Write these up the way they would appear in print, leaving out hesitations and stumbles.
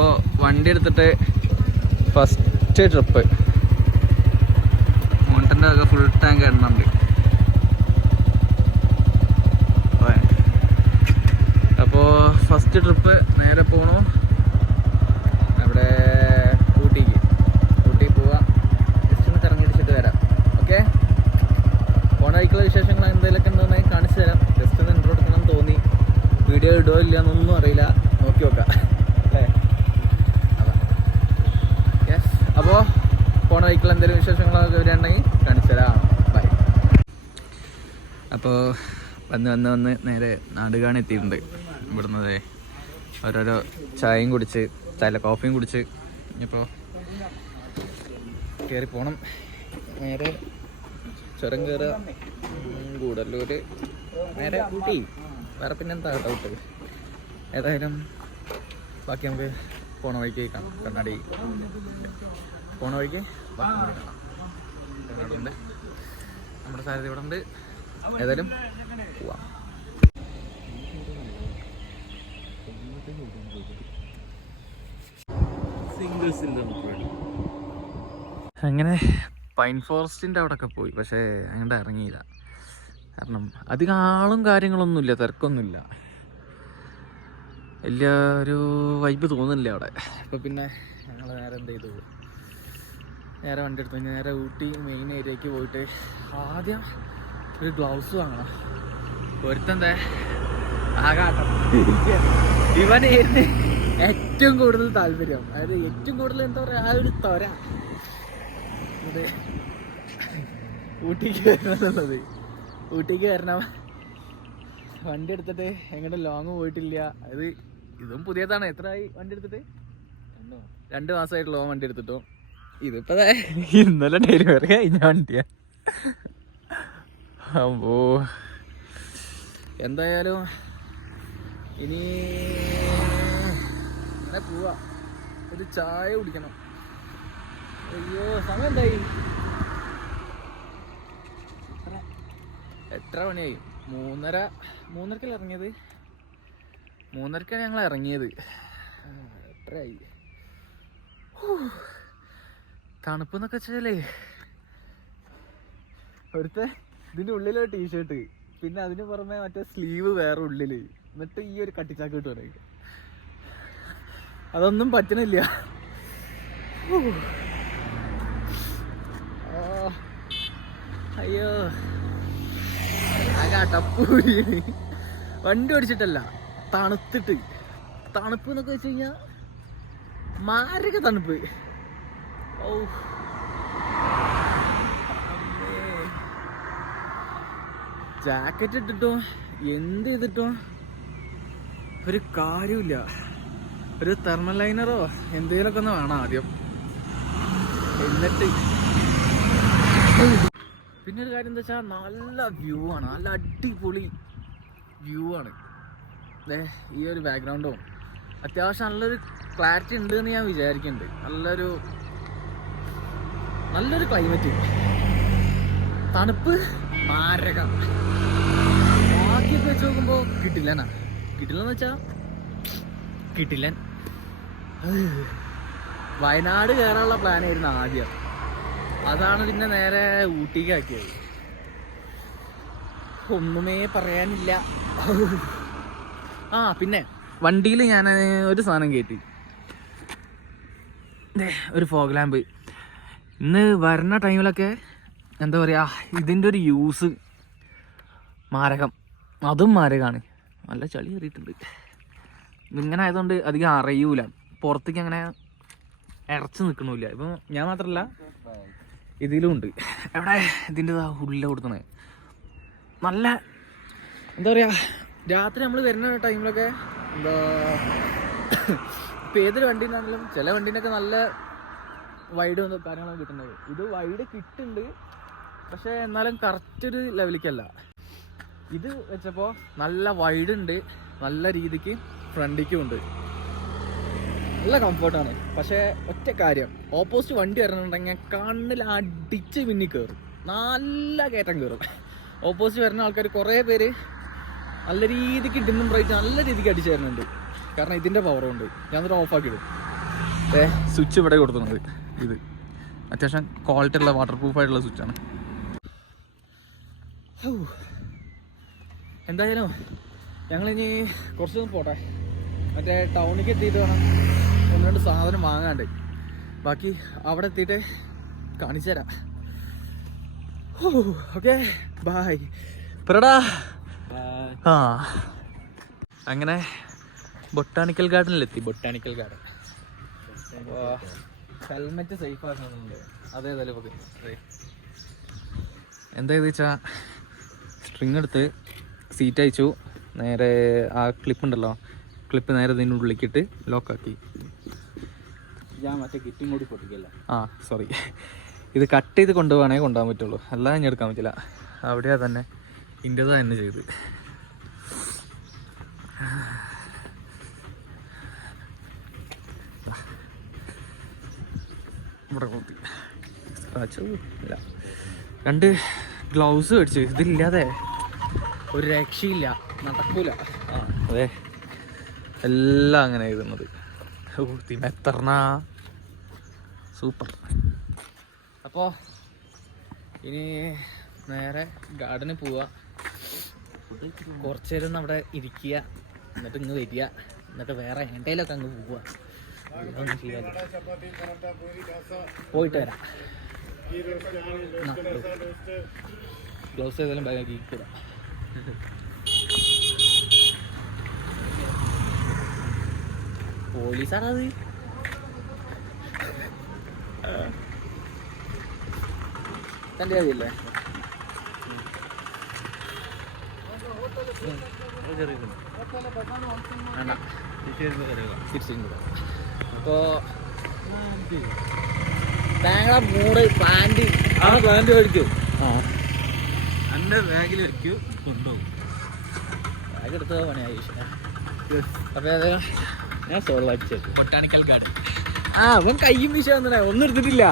അപ്പോൾ വണ്ടി എടുത്തിട്ട് ഫസ്റ്റ് ട്രിപ്പ് മോണ്ടൻ്റെ ഒക്കെ ഫുൾ ടാങ്ക് എണ്ണുണ്ട്. അപ്പോൾ ഫസ്റ്റ് ട്രിപ്പ് നേരെ പോണു അവിടെ ഊട്ടി പോവാം. ജസ്റ്റ് ഒന്ന് കറങ്ങിയിടിച്ചിട്ട് വരാം. ഓക്കെ, പോണ വഴിക്കുള്ള വിശേഷങ്ങൾ എന്തെങ്കിലുമൊക്കെ ഉണ്ടെന്നുണ്ടെങ്കിൽ കാണിച്ചു തരാം. ജസ്റ്റ് ഒന്ന് ഇൻട്രോ എടുക്കണം തോന്നി. വീഡിയോ ഇടുമോ ഇല്ല എന്നൊന്നും അറിയില്ല, നോക്കി നോക്കാം അല്ലേ. യെസ്, അപ്പോൾ പോണ വഴിക്കുള്ള എന്തെങ്കിലും വിശേഷങ്ങളൊക്കെ വരികയുണ്ടെങ്കിൽ കാണിച്ചു തരാം. ബൈ. അപ്പോൾ വന്ന് നേരെ നാടുകാണി എത്തിയിട്ടുണ്ട്. ഇവിടുന്ന് ഓരോരോ ചായയും കുടിച്ച് കോഫിയും കുടിച്ച് ഇപ്പോൾ കയറി പോകണം. നേരെ ചുരം കയറുക, ഗൂഡല്ലൂർ, നേരെ ഊട്ടി. വേറെ പിന്നെ എന്താ ഡൗട്ട്. ഏതായാലും ബാക്കി നമുക്ക് പോണ വഴിക്ക് കാണാം. കണ്ണാടി പോണ വഴിക്ക് കണ്ണാടിയുണ്ട്, നമ്മുടെ സാരഥി ഇവിടെ ഉണ്ട്. ഏതായാലും പോവാം. അങ്ങനെ പൈൻ ഫോറസ്റ്റിൻ്റെ അവിടെയൊക്കെ പോയി, പക്ഷേ അങ്ങോട്ട് ഇറങ്ങിയില്ല. കാരണം അധികം ആളും കാര്യങ്ങളൊന്നുമില്ല, തിരക്കൊന്നുമില്ല, വലിയ ഒരു വൈബ് തോന്നുന്നില്ല അവിടെ. അപ്പോൾ പിന്നെ ഞങ്ങൾ നേരെ എന്ത് ചെയ്തു, നേരെ വണ്ടി എടുത്തു. നേരെ ഊട്ടി മെയിൻ ഏരിയയ്ക്ക് പോയിട്ട് ആദ്യം ഒരു ഗ്ലൗസ് വാങ്ങണം. ഒരുത്തൻ്റെ ആകാട്ടം ഇവനായിരുന്നു ഏറ്റവും കൂടുതൽ താല്പര്യം. അതായത് ഏറ്റവും കൂടുതൽ എന്താ പറയുക, ആ ഒരു തൊര ഇത് ഊട്ടിക്ക് വരണമെന്നുള്ളത്. ഊട്ടിക്ക് വരണം, വണ്ടി എടുത്തിട്ട് എങ്ങോട്ട് ലോങ് പോയിട്ടില്ല. അത് ഇതും പുതിയതാണ്. എത്രയായി വണ്ടി എടുത്തിട്ട്? 2 മാസമായിട്ടുള്ള വണ്ടി എടുത്തിട്ടോ. ഇതിപ്പോ ഇന്നലെ ഡെലിവറി കഴിഞ്ഞ വണ്ടിയാ. അപ്പോ എന്തായാലും ഇനി അങ്ങനെ പോവാ. ഒരു ചായ കുടിക്കണം. അയ്യോ, സമയം എന്തായി? 8 മണിയായി. 3:30 ഇറങ്ങിയത്. 3:30 ഞങ്ങൾ ഇറങ്ങിയത്. എത്രയായി? തണുപ്പെന്നൊക്കെ വെച്ചാലേ ഒരുത്തെ ഇതിൻ്റെ ഉള്ളിലൊരു ടീഷർട്ട്, പിന്നെ അതിന് പുറമെ മറ്റേ സ്ലീവ് വേറെ ഉള്ളിൽ, എന്നിട്ട് ഈ ഒരു കട്ടിച്ചാക്ക് കിട്ടും പറയും. അതൊന്നും പറ്റണില്ല. അയ്യോ, ആകെ ടപ്പൂരി. വണ്ടി ഓടിച്ചിട്ടല്ല, തണുത്തിട്ട്. തണുപ്പ് എന്നൊക്കെ വെച്ച് കഴിഞ്ഞാൽ മാരക തണുപ്പ്. ഓ, ജാക്കറ്റ് ഇട്ടിട്ടോ എന്ത് ചെയ്തിട്ടോ ഒരു കാര്യമില്ല. ഒരു തെർമൽ ലൈനറോ എന്തെങ്കിലുമൊക്കെ ഒന്ന് വേണം ആദ്യം. എന്നിട്ട് പിന്നെ ഒരു കാര്യം എന്താ വെച്ചാൽ നല്ല വ്യൂ ആണ്, നല്ല അടിപൊളി വ്യൂ ആണ്. ഈ ഒരു ബാക്ക്ഗ്രൗണ്ടും അത്യാവശ്യം നല്ലൊരു ക്ലാരിറ്റി ഉണ്ട് എന്ന് ഞാൻ വിചാരിക്കുന്നുണ്ട്. നല്ലൊരു ക്ലൈമറ്റ്, തണുപ്പ് മാരകം. ബാക്കിയൊക്കെ വെച്ച് നോക്കുമ്പോൾ കിട്ടില്ലെന്ന് വെച്ചാൽ കിട്ടില്ലൻ. വയനാട് കയറാനുള്ള പ്ലാനായിരുന്നു ആദ്യം, അതാണ് പിന്നെ നേരെ ഊട്ടിക്ക് ആക്കിയത്. ഒന്നുമേ പറയാനില്ല. പിന്നെ വണ്ടിയിൽ ഞാൻ ഒരു സാധനം കയറ്റി, ഒരു ഫോഗ് ലാമ്പ്. ഇന്ന് വരുന്ന ടൈമിലൊക്കെ എന്താ പറയുക, ഇതിൻ്റെ ഒരു യൂസ് മാരകം. അതും മാരകമാണ്. നല്ല ചളി കയറിയിട്ടുണ്ട്. ഇങ്ങനെ ആയതുകൊണ്ട് അധികം അറിയൂല, പുറത്തേക്ക് അങ്ങനെ ഇറച്ച് നിൽക്കണില്ല. ഇപ്പം ഞാൻ മാത്രമല്ല, ഇതിലും ഉണ്ട്. എവിടെ ഇതിൻ്റെ ഉള്ളിൽ കൊടുത്തണേ. നല്ല എന്താ പറയുക, രാത്രി നമ്മൾ വരുന്ന ടൈമിലൊക്കെ എന്താ ഇപ്പം ഏതൊരു വണ്ടീനാണെങ്കിലും ചില വണ്ടീനൊക്കെ നല്ല വൈഡ് കാര്യങ്ങളൊക്കെ കിട്ടുന്നത്. ഇത് വൈഡ് കിട്ടുന്നുണ്ട്, പക്ഷേ എന്നാലും കറക്റ്റ് ഒരു ലെവലിലേക്കല്ല. ഇത് വെച്ചപ്പോൾ നല്ല വൈഡ് ഉണ്ട്, നല്ല രീതിക്ക് ഫ്രണ്ടിക്കും ഉണ്ട്, നല്ല കംഫർട്ടാണ്. പക്ഷേ ഒറ്റ കാര്യം, ഓപ്പോസിറ്റ് വണ്ടി വരണമെന്നുണ്ടെങ്കിൽ കണ്ണിൽ അടിച്ച് പിന്നി കയറും, നല്ല കയറ്റം കയറും. ഓപ്പോസിറ്റ് വരുന്ന ആൾക്കാർ കുറേ പേര് നല്ല രീതിക്ക് ഡിമ്മും ബ്രൈറ്റ് നല്ല രീതിക്ക് അടിച്ചു തരുന്നുണ്ട്. കാരണം ഇതിൻ്റെ പവർ കൊണ്ട് ഞാൻ എന്നിട്ട് ഓഫാക്കിയിടും. സ്വിച്ച് ഇവിടെ കൊടുക്കുന്നത്. ഇത് അത്യാവശ്യം ക്വാളിറ്റി ഉള്ള വാട്ടർ പ്രൂഫ് ആയിട്ടുള്ള സ്വിച്ചാണ്. എന്തായാലും ഞങ്ങളിനി കുറച്ച് പോട്ടെ, മറ്റേ ടൗണിലേക്ക് എത്തിയിട്ട് വേണം 1-2 സാധനം വാങ്ങാണ്ട്. ബാക്കി അവിടെ എത്തിയിട്ട് കാണിച്ചു തരാം. Okay bye. പറടാ. ആ അങ്ങനെ ബൊട്ടാണിക്കൽ ഗാർഡനിലെത്തി. ബൊട്ടാണിക്കൽ ഗാർഡൻ ഹെൽമെറ്റ് സേഫ് ആക്കുന്നുണ്ട്. അതേതായാലും ഓക്കെ. എന്തായത് വെച്ചാൽ സ്ട്രിങ് എടുത്ത് സീറ്റ് അയച്ചു. നേരെ ആ ക്ലിപ്പ് ഉണ്ടല്ലോ, ക്ലിപ്പ് നേരെ ഇതിൻ്റെ ഉള്ളിലേക്കിട്ട് ലോക്കാക്കി. ഞാൻ മറ്റേ കിറ്റും കൂടി പൊട്ടിക്കല്ല. സോറി, ഇത് കട്ട് ചെയ്ത് കൊണ്ടുപോകണമെങ്കിൽ കൊണ്ടുപോകാൻ പറ്റുള്ളൂ, അല്ലാതെ ഞാൻ എടുക്കാൻ പറ്റില്ല. അവിടെയാ തന്നെ ഇൻ്റെതാ തന്നെ ചെയ്ത്. ഇവിടെ കൂട്ടി സ്ക്രാച്ച് ഇല്ല. 2 ഗ്ലൗസ് മേടിച്ചു. ഇതില്ലാതെ ഒരു രക്ഷയില്ല, നടക്കൂല. അതെ, എല്ലാം അങ്ങനെ എഴുതുന്നത്. തിമെത്തർണ സൂപ്പർ. അപ്പോൾ ഇനി നേരെ ഗാർഡനിൽ പോവുക. കുറച്ച് നേരം അവിടെ ഇരിക്കുക, എന്നിട്ട് ഇങ്ങ് വരിക, എന്നിട്ട് വേറെ എൻ്റെയിലൊക്കെ അങ്ങ് പോവുക. ഒന്നും ചെയ്യാൻ പോയിട്ട് വരാം. ഗ്ലൗസ് ഏതായാലും ബാഗാക്കി കൂടാ. പോലീസാണത്. തൻ്റെ കാര്യല്ലേ? അപ്പോൾ താങ്കളെ മൂട് പ്ലാന്റ് പ്ലാന്റ് മേടിക്കും. എൻ്റെ ബാഗിൽ വെക്കൂ, കൊണ്ടുപോകും. ബാഗ് എടുത്ത പണിയായി. അപ്പോൾ അത് ഞാൻ സോളോ അടിച്ചു. Botanical garden. അവൻ കയ്യും വീശ വന്നേ, ഒന്നും എടുത്തിട്ടില്ല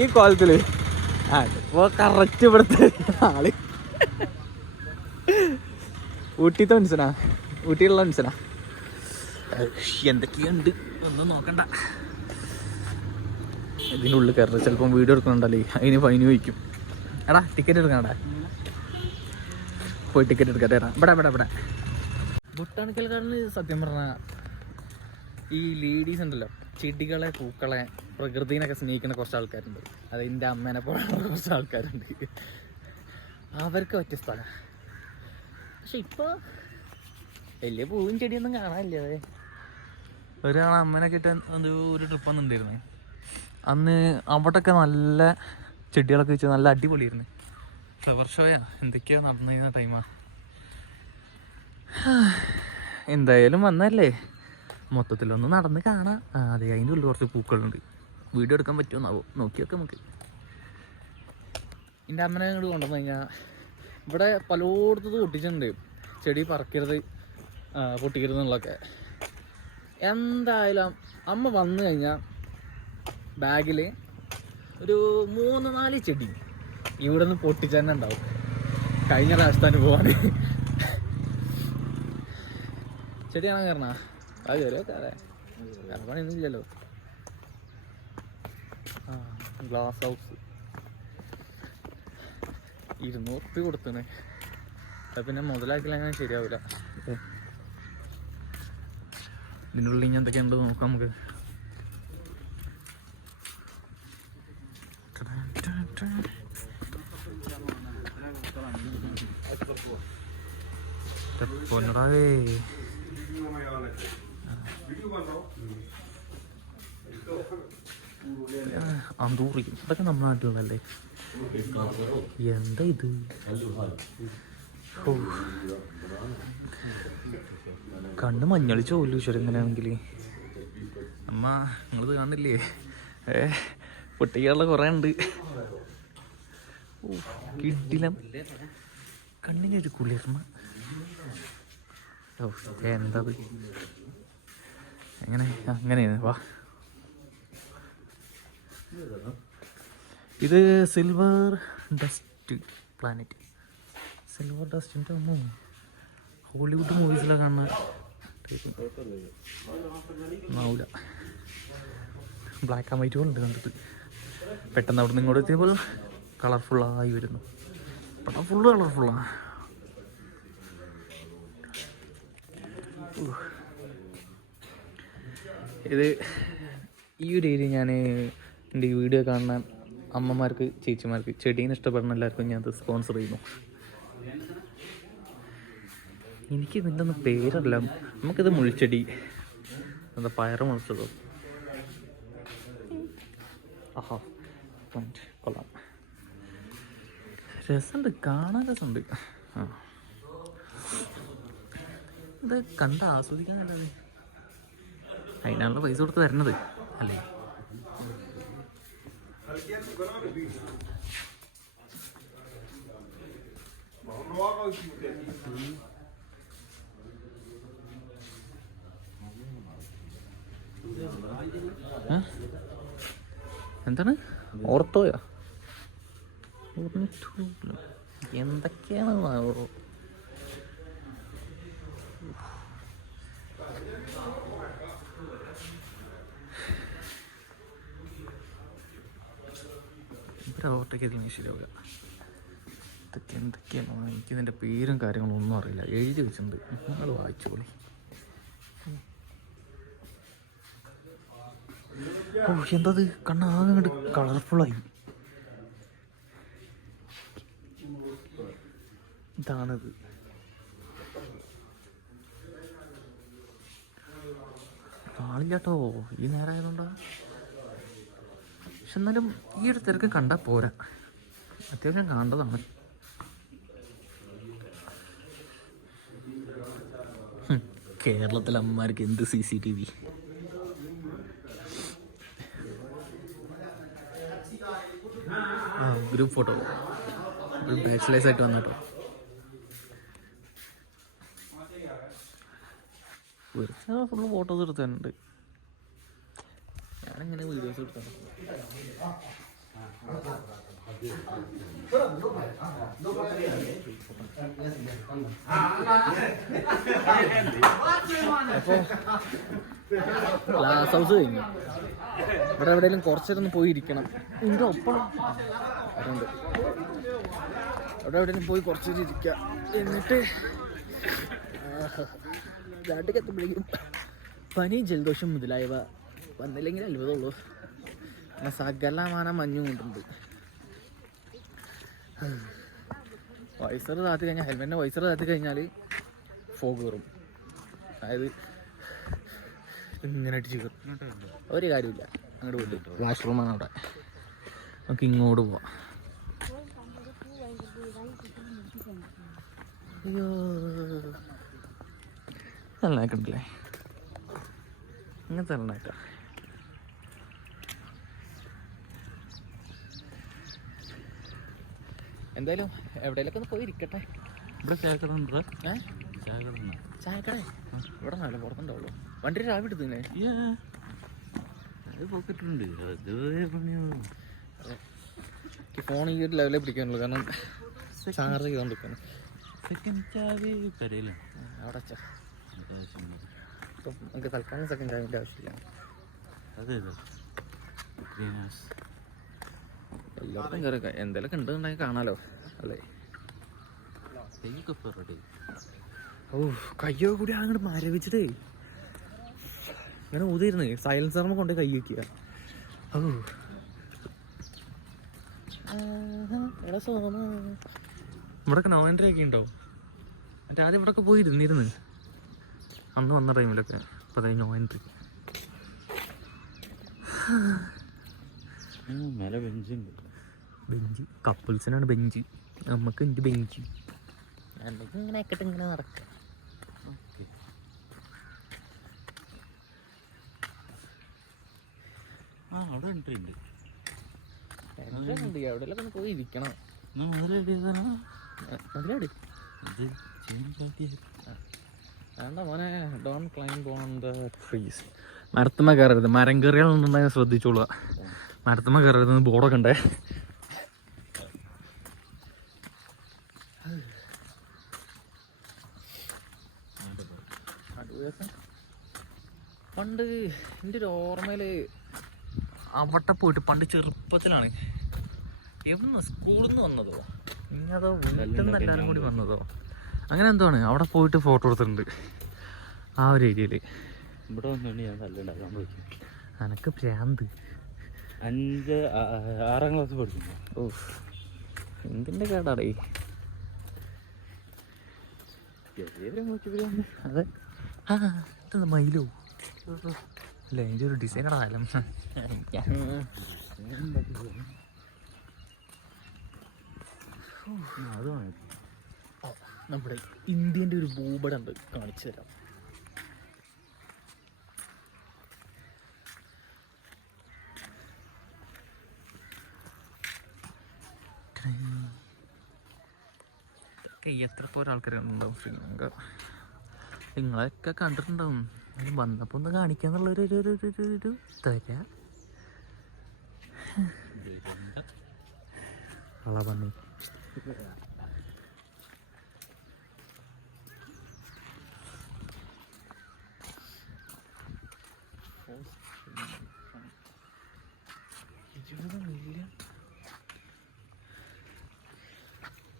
ഈ കോലത്തില്. ഇപ്പോൾ കറക്റ്റ് ഇവിടുത്തെ ആള് ഊട്ടിത്തെ മനുഷ്യനാ, ഊട്ടിയിലുള്ള മനുഷ്യനാ. എന്തൊക്കെയുണ്ട് ഒന്നും നോക്കണ്ട. ഇതിൻ്റെ ഉള്ളിൽ കയറുന്നത് ചിലപ്പം വീഡിയോ എടുക്കണുണ്ടല്ലേ, അതിന് ഫൈന് വയ്ക്കും. എടാ ടിക്കറ്റ് എടുക്കണടാ, പോയി ടിക്കറ്റ് എടുക്കട്ടെ. ഇവിടെ ബൊട്ടാണിക്കൽ ഗാർഡനിൽ സത്യം പറഞ്ഞാൽ ഈ ലേഡീസ് ഉണ്ടല്ലോ, ചെടികളെ, പൂക്കളെ, പ്രകൃതിനൊക്കെ സ്നേഹിക്കുന്ന കുറച്ച് ആൾക്കാരുണ്ട്. അത് എൻ്റെ അമ്മേനെ പോലുള്ള കുറച്ച് ആൾക്കാരുണ്ട്. അവർക്ക് പറ്റിയ സ്ഥലം. പക്ഷെ ഇപ്പോൾ വലിയ പൂവും ചെടിയൊന്നും കാണാനില്ല. അതെ, ഒരാൾ അമ്മേനൊക്കെ ഇട്ട് ഒരു ട്രിപ്പ് വന്നിട്ടുണ്ടായിരുന്നു. അന്ന് അവിടെയൊക്കെ നല്ല ചെടികളൊക്കെ വെച്ച് നല്ല അടിപൊളിയായിരുന്നു. ഫ്ലവർ ഷോയാ എന്തൊക്കെയാ നടന്നിരുന്ന ടൈമാ. എന്തായാലും വന്നല്ലേ, മൊത്തത്തിലൊന്ന് നടന്ന് കാണാം. അതെ, അതിൻ്റെ ഉള്ളിൽ കുറച്ച് പൂക്കളുണ്ട്. വീഡിയോ എടുക്കാൻ പറ്റുമെന്നാവോ, നോക്കിയൊക്കെ നമുക്ക്. എൻ്റെ അമ്മനെ ഇങ്ങോട്ട് കൊണ്ടുവന്നു കഴിഞ്ഞാൽ ഇവിടെ പലയിടത്തും പൊട്ടിച്ചിട്ടുണ്ട്, ചെടി പറക്കരുത്, പൊട്ടിക്കരുത് എന്നുള്ളതൊക്കെ. എന്തായാലും അമ്മ വന്നു കഴിഞ്ഞാൽ ബാഗിൽ ഒരു 3-4 ചെടി ഇവിടെ നിന്ന് പൊട്ടിച്ച് തന്നെ ഉണ്ടാവും. കഴിഞ്ഞ രാജസ്ഥാന് പോവാൻ ചെടി കാണാൻ കയറണ അത് കയറിയൊക്കെ. അതെ, വേറെ പണിയൊന്നും ഇല്ലല്ലോ. ഗ്ലാസ് ഹൗസ് 200 റുപ്യ കൊടുത്തേ. അത് പിന്നെ മുതലാക്കില്ല, അങ്ങനെ ശരിയാവില്ല. ഇതിൻ്റെ ഉള്ളിൽ ഇനി എന്തൊക്കെയുണ്ട് നോക്കാം നമുക്ക്. പൊന്നടാവേ, അന്തൂറി ഇതൊക്കെ നമ്മുടെ നാട്ടിലുള്ളല്ലേ. എന്താ ഇത്? കണ്ണ് മഞ്ഞളിച്ച് പോലും ഈശ്വരം എങ്ങനെയാണെങ്കിൽ. അമ്മ നിങ്ങളിത് കാണില്ലേ, പൊട്ടിക്കാനുള്ള കുറേ ഉണ്ട്. കിടിലം, കണ്ണിനൊരു കുളിർമ. എന്താ എങ്ങനെ അങ്ങനെയാണ്. വാ, ഇത് സിൽവർ ഡസ്റ്റ് പ്ലാനറ്റ്. സിൽവർ ഡസ്റ്റിൻ്റെ ഒന്നും ഹോളിവുഡ് മൂവീസിലൊക്കെ കാണുന്ന ആവില്ല. ബ്ലാക്ക് ആൻഡ് വൈറ്റ് പോലെ ഉണ്ട് കണ്ടിട്ട്. പെട്ടെന്ന് അവിടെ നിന്ന് ഇങ്ങോട്ട് എത്തിയപ്പോൾ കളർഫുള്ളായി വരുന്നു. പടം ഫുള്ള് കളർഫുള്ളാണ്. ഇത് ഈ ഒരു ഏരിയ ഞാൻ എൻ്റെ ഈ വീഡിയോ കാണുന്ന അമ്മമാർക്ക്, ചേച്ചിമാർക്ക്, ചെടീനെ ഇഷ്ടപ്പെടുന്ന എല്ലാവർക്കും ഞാൻ സ്പോൺസർ ചെയ്യുന്നു. എനിക്ക് ഇതിൻ്റെ ഒന്നും പേരല്ല. നമുക്കിത് മുൾച്ചെടി, എന്താ പയറ് മുളച്ചതോ. ആഹാ, കൊള്ളാം, രസമുണ്ട്, കാണാൻ രസമുണ്ട്. ആ, ഇത് കണ്ട് ആസ്വദിക്കാൻ നല്ലത്. അതിനാണല്ലോ പൈസ കൊടുത്ത് തരണത് അല്ലേ? എന്താണ് ഓർത്തോയോ? എന്തൊക്കെയാണ് ഓർത്തേക്ക് ശരിയാവില്ല. ഇതൊക്കെ എന്തൊക്കെയാണ്? എനിക്കിതിൻ്റെ പേരും കാര്യങ്ങളും ഒന്നും അറിയില്ല. എഴുതി വെച്ചിട്ടുണ്ട്, നിങ്ങൾ വായിച്ചോളി. ഓ, എന്തത് കണ്ണാകെ കണ്ട് കളർഫുള്ളായി. ഇതാണിത്. ആളില്ലാട്ടോ ഈ നേരമായതുകൊണ്ടാ. പക്ഷെ എന്നാലും ഈ ഒരു തിരക്ക് കണ്ടാൽ പോരാ, അത്യാവശ്യം കാണേണ്ടതാണ്. കേരളത്തിലെ അമ്മമാർക്ക് എന്ത് CCTV. ആ, ഗ്രൂപ്പ് ഫോട്ടോ, ഒരു ബാച്ചിലേഴ്സ് ആയിട്ട് വന്നിട്ടോ. ഫുള്ള് ഫോട്ടോസ് എടുത്തിട്ടുണ്ട്. ഞാനിങ്ങനെ വീഡിയോസ് എടുത്താണ്. അപ്പോൾ ഗ്ലാസ് ഹൗസ് കഴിഞ്ഞു. ഇവിടെ എവിടെയെങ്കിലും കുറച്ചേരം പോയി ഇരിക്കണം. ഇതിൻ്റെ ഒപ്പം അതുകൊണ്ട് അവിടെ എവിടെയെങ്കിലും പോയി കുറച്ചേരം ഇരിക്കുക. എന്നിട്ട് നാട്ടിലേക്ക് എത്തുമ്പോഴേക്കും പനി, ജലദോഷം മുതലായവ വന്നില്ലെങ്കിൽ അത്ഭുതമുള്ളൂ. പിന്നെ സകലമാന മഞ്ഞും കൊണ്ടുണ്ട്. വൈസർ താത്തി കഴിഞ്ഞാൽ, ഹെൽമെറ്റിൻ്റെ വൈസർ താത്തി കഴിഞ്ഞാൽ ഫോഗ് കയറും. അതായത് ഇങ്ങനെ അടിച്ച് കയറും. ഒരു കാര്യമില്ല. അങ്ങോട്ട് പോയിട്ട് വാഷ്റൂമാണ് അവിടെ. നമുക്ക് ഇങ്ങോട്ട് പോവാം. അയ്യോ, നല്ലതാക്കണ്ടല്ലേ, ഇങ്ങനത്തെ നല്ലതാക്കാം. എന്തായാലും എവിടെയെങ്കിലൊക്കെ ഒന്ന് പോയി ഇരിക്കട്ടെ. ഇവിടെ ചായക്കട ഉണ്ടോ? ചായക്കട ഇവിടെ നല്ല പുറത്തുണ്ടാവുള്ളൂ. വണ്ടി രാവിലെ എടുത്തേ പോക്കറ്റുണ്ട്. ഫോൺ ഈ ഒരു ലെവലിൽ പിടിക്കാനുള്ളൂ, കാരണം ചാർജ് ചെയ്തോണ്ടിരിക്കുന്നു. സെക്കൻഡ് ചാവി കരയിലാണ് അവിടെ വെച്ചാ. ഇപ്പം നമുക്ക് തൽക്കാലം സെക്കൻഡ് ചാവിൻ്റെ ആവശ്യമില്ല. അതെ എല്ലാവർക്കും കയറി എന്തെങ്കിലുമൊക്കെ ഉണ്ടെന്നുണ്ടെങ്കിൽ കാണാലോ അല്ലേ? ഓ, കയ്യോ കൂടി അങ്ങോട്ട് മരവിച്ചിട്ടേ ഇങ്ങനെ ഊതിരുന്ന് സൈലൻസറിനെ കൊണ്ട് കൈ വയ്ക്കുക. ഓ, എടാ സോമ, ഇവിടെയൊക്കെ നോ എൻട്രി ഒക്കെ ഉണ്ടാവും. മറ്റേ ആദ്യം ഇവിടെയൊക്കെ പോയി ഇരുന്നിരുന്ന് അന്ന് വന്ന ടൈമിലൊക്കെ. അപ്പോൾ അതെ നോ എൻട്രി. മേലെ ബെഞ്ചുണ്ട്. ബെഞ്ച് കപ്പിൾസിനാണ് ബെഞ്ച്, നമുക്ക് ഉണ്ട് ബെഞ്ച്. നമുക്ക് ഇങ്ങനെ ആക്കട്ടെ, ഇങ്ങനെ നടക്കാം. ആ, അവിടെ എൻട്രി ഉണ്ട്. എവിടെയെല്ലാം ഒന്ന് പോയി ഇരിക്കണം. മുതലെടി വേണ്ട മോനെ, don't climb on the trees. മരത്തുമ്മ കയറരുത്, മരം കയറിയാലുണ്ടെങ്കിൽ ശ്രദ്ധിച്ചോളുക. മരത്തുമ്മ കയറരുത് ബോർഡൊക്കെ ഉണ്ടേ. പണ്ട് എൻ്റെ ഒരു ഓർമ്മയിൽ അവിടെ പോയിട്ട് പണ്ട് ചെറുപ്പത്തിലാണ്. എവിടുന്ന് സ്കൂളിൽ നിന്ന് വന്നതോ ഇനി അതോ വീട്ടിൽ നിന്ന് എല്ലാവരും കൂടി വന്നതോ അങ്ങനെ എന്തോ ആണ്. അവിടെ പോയിട്ട് ഫോട്ടോ എടുത്തിട്ടുണ്ട് ആ ഒരു ഏരിയയിൽ. ഇവിടെ വന്നുകൊണ്ട് ഞാൻ തല്ലുണ്ടാക്കാൻ പോയി. എനക്ക് ഭ്രാന്ത്. 6ാം ക്ലാസ് പഠിക്കുന്നു. ഓ എന്തിൻ്റെ കേടാടേ. അതെ. ആ ഇതെന്താ മയിലോ അല്ല അതിൻ്റെ ഒരു ഡിസൈനടാ ആയാലും. അത് നമ്മുടെ ഇന്ത്യൻ്റെ ഒരു ഭൂപടം ഉണ്ട്, കാണിച്ചു തരാം. എത്ര പോര ആൾക്കാരുണ്ടാവും ശ്രീലങ്ക. നിങ്ങളൊക്കെ കണ്ടിട്ടുണ്ടാവും. വന്നപ്പോൾ ഒന്ന് കാണിക്കാന്നുള്ളൊരു തരാ കള പന്നി.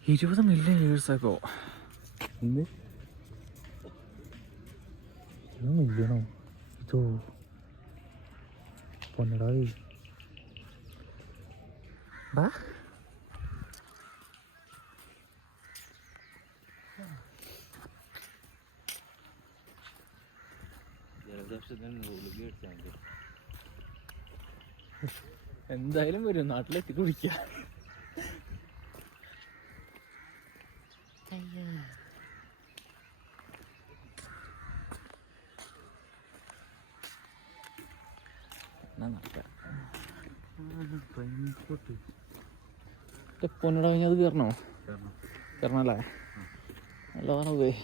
$20 മില്യൺ ഇയേഴ്സൊക്കെ മില്യണോ ഇതോ പൊന്നടായി. ബാ എന്തായാലും വരും, നാട്ടിലെത്തി കുടിക്ക. പൊന്നട കഴിഞ്ഞത് കയറണോ? കയറണല്ലേ? നല്ലതാണ് പോയി.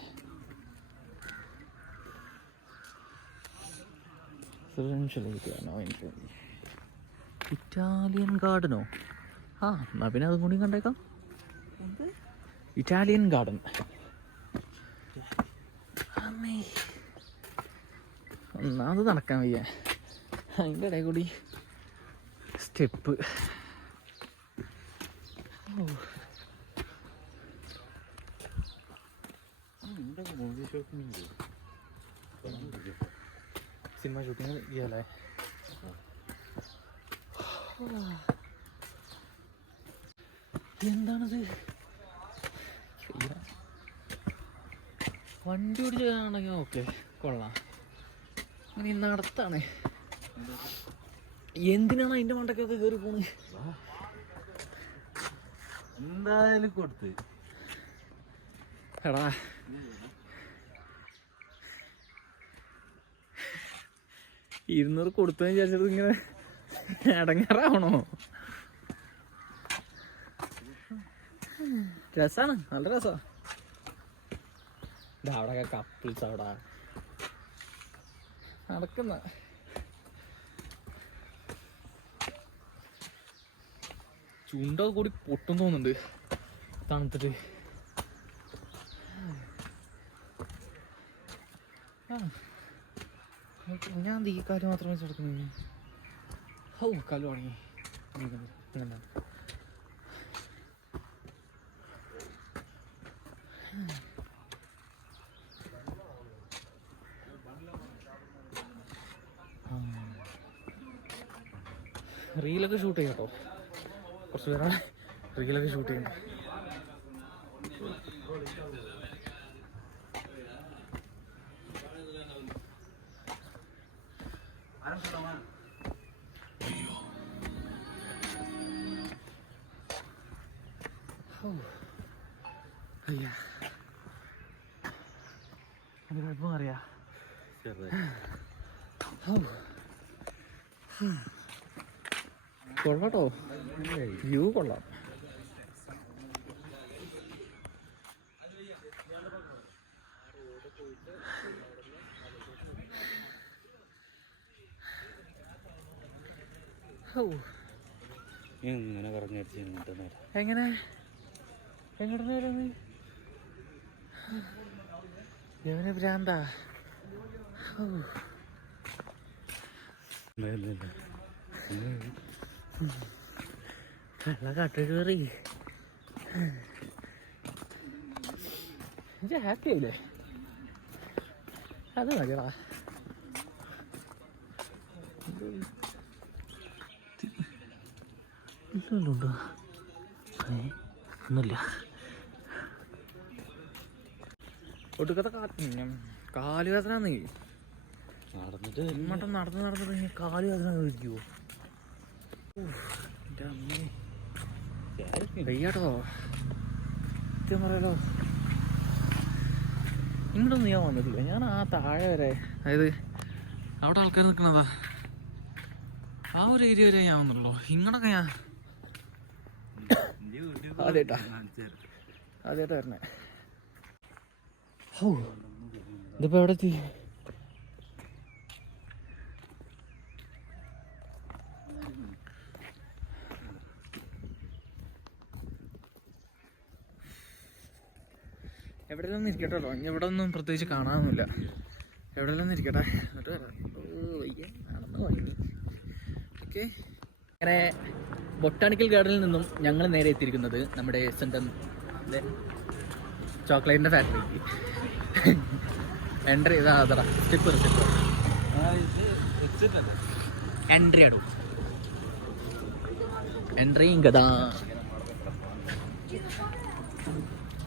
ഇറ്റാലിയൻ ഗാർഡനോ? ആ എന്നാ പിന്നെ അതും കൂടി കണ്ടേക്കാം. Italian garden. ഒന്നാമത് നടക്കാൻ വയ്യ, അതിൻ്റെ ഇടയിൽ കൂടി സ്റ്റെപ്പ്. Cinema shooting ചെയ്യാല്ലേ? എന്താണത്? വണ്ടി ഓടിച്ചാണെങ്കിൽ ഓക്കെ കൊള്ളാം. അങ്ങനെ നടത്താണ്. എന്തിനാണ് അതിൻ്റെ മണ്ടക്കൊക്കെ കയറി പോണ്? എന്തായാലും കൊടുത്ത് എടാ $200 കൊടുത്തതെന്ന് വിചാരിച്ചത് ഇങ്ങനെ ഇടങ്ങാറാവണോ? രസാണ്, നല്ല രസമാണ്. അവിടെയൊക്കെ കപ്പിൾസ് അവിടെ നടക്കുന്ന. ചുണ്ടൊക്കെ കൂടി പൊട്ടും തോന്നുന്നുണ്ട് തണുത്തിട്ട്. ഞാൻ ഈ കാര്യം മാത്രമേ വെച്ചെടുക്കുന്നു. ഓ കാല് തുടങ്ങി. റീലൊക്കെ ഷൂട്ട് ചെയ്യാം കേട്ടോ, കുറച്ച് പേരാണ് റീലൊക്കെ ഷൂട്ട് ചെയ്യുന്നത്. അതിന് കുഴപ്പം അറിയാം. കൊള്ളാട്ടോ, വ്യൂ കൊള്ളാം. ഇങ്ങനെ പറഞ്ഞിട്ട് എങ്ങനെ എങ്ങോട്ട് നേരം ഇവന് ഭ്രാന്താ. വെള്ള കാട്ട് കയറി ഹാപ്പി ആയില്ലേ? അത് മതിയടാ. ഉണ്ടോ? ഒന്നുമില്ല. ഒടുക്കത്തെ കാലുവേദന നടന്നിട്ട് ഇങ്ങോട്ടും നടന്ന് കാലുവേദന കഴിക്കുമോ? എൻ്റെ അമ്മേ വയ്യാട്ടോ, സത്യം പറയാലോ. ഇങ്ങോട്ടൊന്നും ഞാൻ വന്നിട്ടില്ല. ഞാൻ ആ താഴെ വരെ, അതായത് അവിടെ ആൾക്കാർ നിൽക്കണതാ, ആ ഒരു ഏരിയ വരെ ഞാൻ വന്നുള്ളൂ. ഇങ്ങോട്ടൊക്കെ ഞാൻ ആദ്യമായിട്ടാ വരണേ. ഓ, ഇതിപ്പോ എവിടെ എത്തി? എവിടെയെല്ലാം ഇരിക്കട്ടോ. ഇനി ഇവിടെ ഒന്നും പ്രത്യേകിച്ച് കാണാനൊന്നുമില്ല. എവിടെയെല്ലാം ഇരിക്കട്ടെ, എന്നിട്ട് വരാം. നടന്നു പോയി. ഓക്കെ, അങ്ങനെ ബൊട്ടാണിക്കൽ ഗാർഡനിൽ നിന്നും ഞങ്ങൾ നേരെ എത്തിയിരിക്കുന്നത് നമ്മുടെ സ്വന്തം ചോക്ലേറ്റിൻ്റെ ഫാക്ടറിക്ക്. എൻട്രി ഇതാ, അതടാ സ്റ്റെപ്പ് എൻട്രി ആടൂ. എൻട്രിയും കഥാ.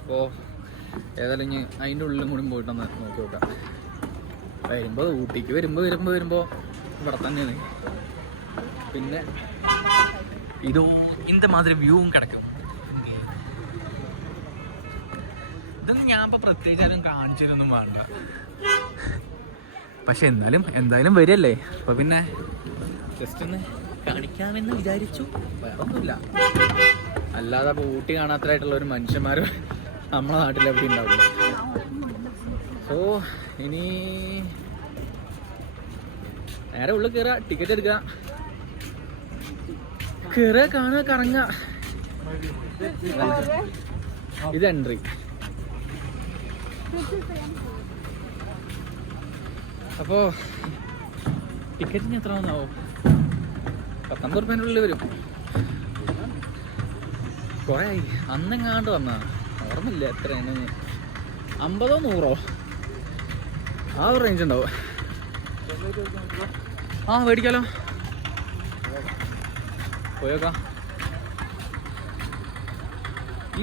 അപ്പോൾ ഏതായാലും ഇനി അതിൻ്റെ ഉള്ളിലും കൂടി പോയിട്ടൊന്ന് നോക്കി നോക്കാം. വരുമ്പോൾ ഊട്ടിക്ക് വരുമ്പോൾ ഇവിടെ തന്നെയാണ്. പിന്നെ ഇതോ இந்த மாதிரி വ്യൂവും കിടക്കും. ഇതൊന്നും ഞാൻ ഇപ്പോൾ പ്രത്യേകിച്ചാലും കാണിച്ചിട്ടൊന്നും വേണ്ട. പക്ഷെ എന്തായാലും വരില്ലേ, അപ്പോൾ പിന്നെ ജസ്റ്റ് ഒന്ന് കാണിക്കാമെന്ന് വിചാരിച്ചു. വേറെ ഒന്നുമില്ല. അല്ലാതെ അപ്പോൾ ഊട്ടി കാണാത്തതായിട്ടുള്ള ഒരു മനുഷ്യന്മാർ നമ്മളെ നാട്ടിൽ എവിടെ ഉണ്ടാവില്ല. സോ ഇനി നേരെ ഉള്ളിൽ കയറുക, ടിക്കറ്റ് എടുക്കുക, കയറുക, കാണുക, കറങ്ങുക. ഇത് എൻട്രി. അപ്പോ ടിക്കറ്റിന് എത്ര വന്നാവോ? 19 രൂപേൻ്റെ ഉള്ളിൽ വരും. കുറേ ആയി അന്നെങ്ങാണ്ട് വന്നാ, ഓർമ്മയില്ല എത്രയാണ്, 50 100 ആ ഒരു റേഞ്ച് ഉണ്ടാവും. ആ മേടിക്കാലോ, പോയേക്കാം.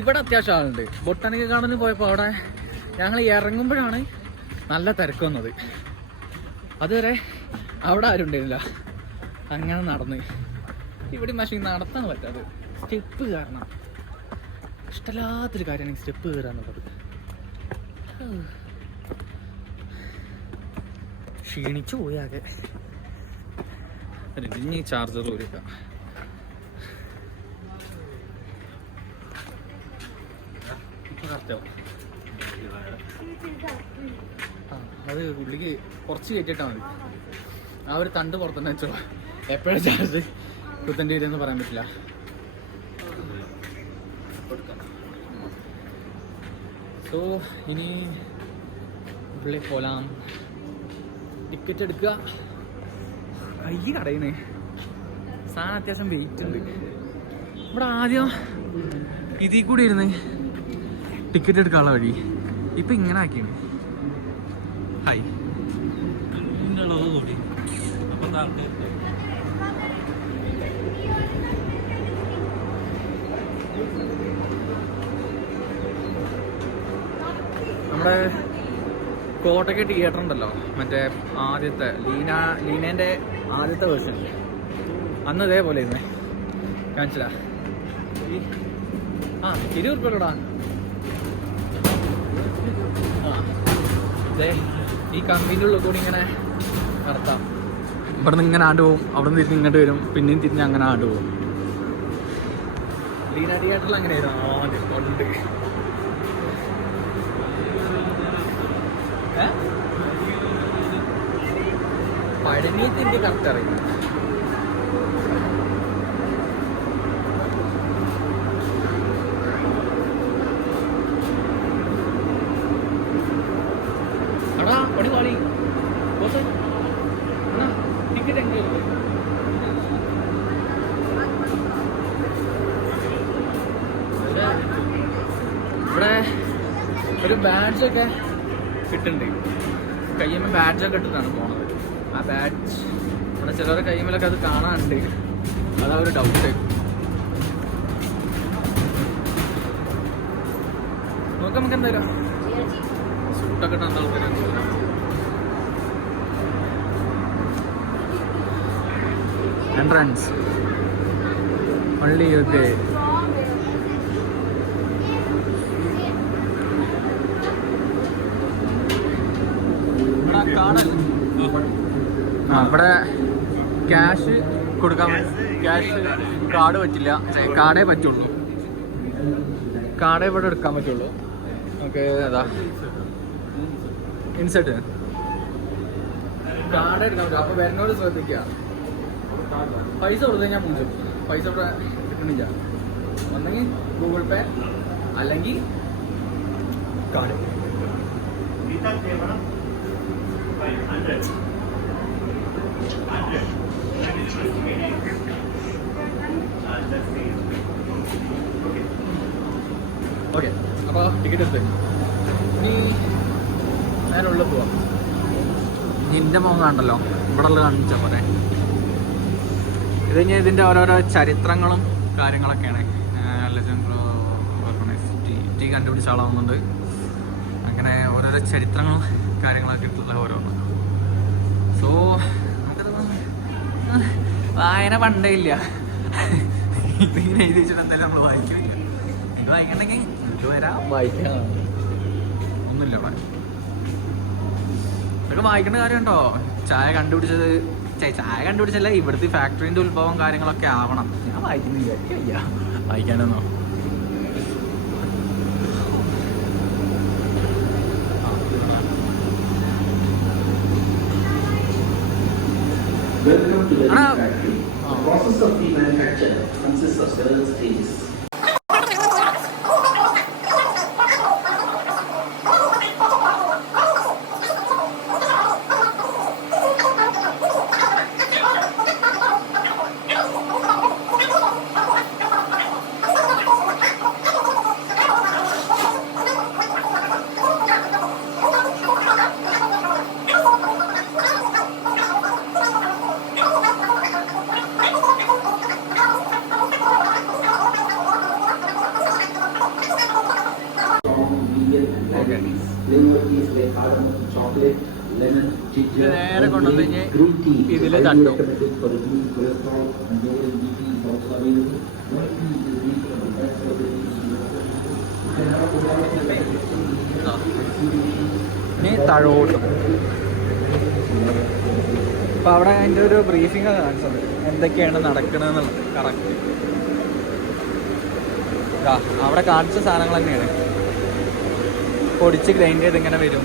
ഇവിടെ അത്യാവശ്യം ആളുണ്ട്. ബൊട്ടാണിക്കൽ ഗാർഡനിൽ പോയപ്പോൾ അവിടെ ഞങ്ങൾ ഇറങ്ങുമ്പോഴാണ് നല്ല തിരക്ക് വന്നത്. അതുവരെ അവിടെ ആരും ഉണ്ടായിരുന്നില്ല. അങ്ങനെ നടന്ന് ഇവിടെ പക്ഷേ നടത്താൻ പറ്റാതെ സ്റ്റെപ്പ് കയറണം. ഇഷ്ടമില്ലാത്തൊരു കാര്യമാണ് സ്റ്റെപ്പ് കയറാന്നുള്ളത്. ക്ഷീണിച്ചു പോയാകെ. ഇനി ചാർജർ ഊരിക്കാം. അത് ഉള്ളിക്ക് കുറച്ച് കയറ്റിട്ടാൽ മതി. ആ ഒരു തണ്ട് പുറത്തുനിന്ന് വെച്ചോ. എപ്പോഴും ചാർജ് കുത്തേണ്ടി വരുമെന്ന് പറയാൻ പറ്റില്ല. സോ ഇനി ഉള്ളിൽ പോലാം. ടിക്കറ്റ് എടുക്കുക. കൈ കടയുന്നേ സാധനം അത്യാവശ്യം വെയിറ്റ് ഉണ്ട്. ഇവിടെ ആദ്യം ഇതിൽ കൂടി ഇരുന്ന് ടിക്കറ്റ് എടുക്കാനുള്ള വഴി ഇപ്പം ഇങ്ങനെ ആക്കിയാണ്. ഹായ് കൂടി അപ്പം നമ്മുടെ കോട്ടയ്ക്ക് തിയേറ്റർ ഉണ്ടല്ലോ, മറ്റേ ആദ്യത്തെ ലീനേൻ്റെ ആദ്യത്തെ വേർഷൻ, അന്ന് ഇതേപോലെ ഇരുന്നേ. കാണിച്ചില്ല? ആ 20 ഉറുപ്പികടാ. ആ അതെ, ഈ കമ്പീൻ്റെ ഉള്ളിൽ കൂടി ഇങ്ങനെ നടത്താം. ഇവിടെ നിന്ന് ഇങ്ങനെ ആണ്ട് പോവും, അവിടെ നിന്ന് തിരിഞ്ഞ് ഇങ്ങോട്ട് വരും, പിന്നെയും തിരിഞ്ഞ് അങ്ങനെ ആണ്ട് പോവും. ലീന തിയേറ്ററിൽ അങ്ങനെയായിരുന്നു ആദ്യം കൊണ്ട്. പഴനീത്ത് എനിക്ക് കറക്റ്റ് അറിയില്ല. എടാ പണി പാളി ബോസ് ടിക്കറ്റ് എങ്ങനെ ബാഡ്ജൊക്കെ കിട്ടുന്നുണ്ട്. കയ്യമ്മ ബാഡ്ജൊക്കെ ഇട്ടിട്ടാണ് പോണത്. ആ ബാഡ്ജ് ഇവിടെ ചിലവരുടെ കയ്യമ്മലൊക്കെ അത് കാണാനുണ്ട്. അതാ ഒരു ഡൗട്ട്. നോക്കാം നമുക്ക് എന്തായാലും. സൂട്ടൊക്കെ ഇട്ടാൽ ആൾക്കാരാണ്. Entrance only UK. ഇവിടെ ക്യാഷ് കൊടുക്കാൻ, ക്യാഷ് കാർഡ് പറ്റില്ല, കാർഡേ പറ്റുള്ളൂ. കാർഡേ ഇവിടെ എടുക്കാൻ പറ്റുള്ളൂ. നമുക്ക് അതാ ഇൻസെർട്ട് കാർഡ് എടുക്കാൻ പറ്റും. അപ്പോൾ വരുന്നവർ ശ്രദ്ധിക്കുക, പൈസ കൊടുത്തു കഴിഞ്ഞാൽ മൂഞ്ചും. പൈസ ഇവിടെ കിട്ടണില്ല. ഒന്നെങ്കിൽ ഗൂഗിൾ പേ അല്ലെങ്കിൽ കാർഡ്. ഓക്കെ, അപ്പോൾ ടിക്കറ്റ് എടുത്ത് ഇനി ഞാനുള്ളിൽ പോവാം. നിന്റെ മോൻ കാണണ്ടല്ലോ, ഇവിടെ ഉള്ളത് കാണിച്ചാൽ പോലെ. ഇത് കഴിഞ്ഞാൽ ഇതിൻ്റെ ഓരോരോ ചരിത്രങ്ങളും കാര്യങ്ങളൊക്കെയാണ്. അലജൻഡ്രോ ടി കണ്ടുപിടിച്ച ആളാവുന്നുണ്ട്. അങ്ങനെ ഓരോരോ ചരിത്രങ്ങളും കാര്യങ്ങളൊക്കെ ഇട്ടുള്ള ഓരോന്ന്. സോ നമുക്കത് വായന പണ്ടേ ഇല്ല. ഇതിങ്ങനെ എഴുതി വെച്ചിട്ട് എന്തായാലും നമ്മൾ വായിക്കില്ല. ഇത് വായിക്കണമെങ്കിൽ ഇത് വരാം, വായിക്കാം. ഒന്നുമില്ല അവിടെ. ഇതൊക്കെ വായിക്കേണ്ട കാര്യമുണ്ടോ? ചായ കണ്ടുപിടിച്ചല്ല, ഇവിടുത്തെ ഫാക്ടറിൻ്റെ ഉത്ഭവം കാര്യങ്ങളൊക്കെ ആവണം. ഞാൻ വായിക്കുന്നില്ല, എനിക്കയ്യ വായിക്കാനൊന്നോ. Welcome to the tea factory. The process of tea manufacture consists of several stages. നേരെ കൊണ്ടുവന്ന് ഇതിൽ തട്ടും. ഇനി തഴോട്ടും. അപ്പം അവിടെ അതിൻ്റെ ഒരു ബ്രീഫിംഗ് കാണിച്ചത് എന്തൊക്കെയാണ് നടക്കണമെന്നുള്ളത് കറക്റ്റ്. അവിടെ കാണിച്ച സാധനങ്ങൾ തന്നെയാണ്. പൊടിച്ച് ഗ്രൈൻഡ് ചെയ്ത് ഇങ്ങനെ വരും.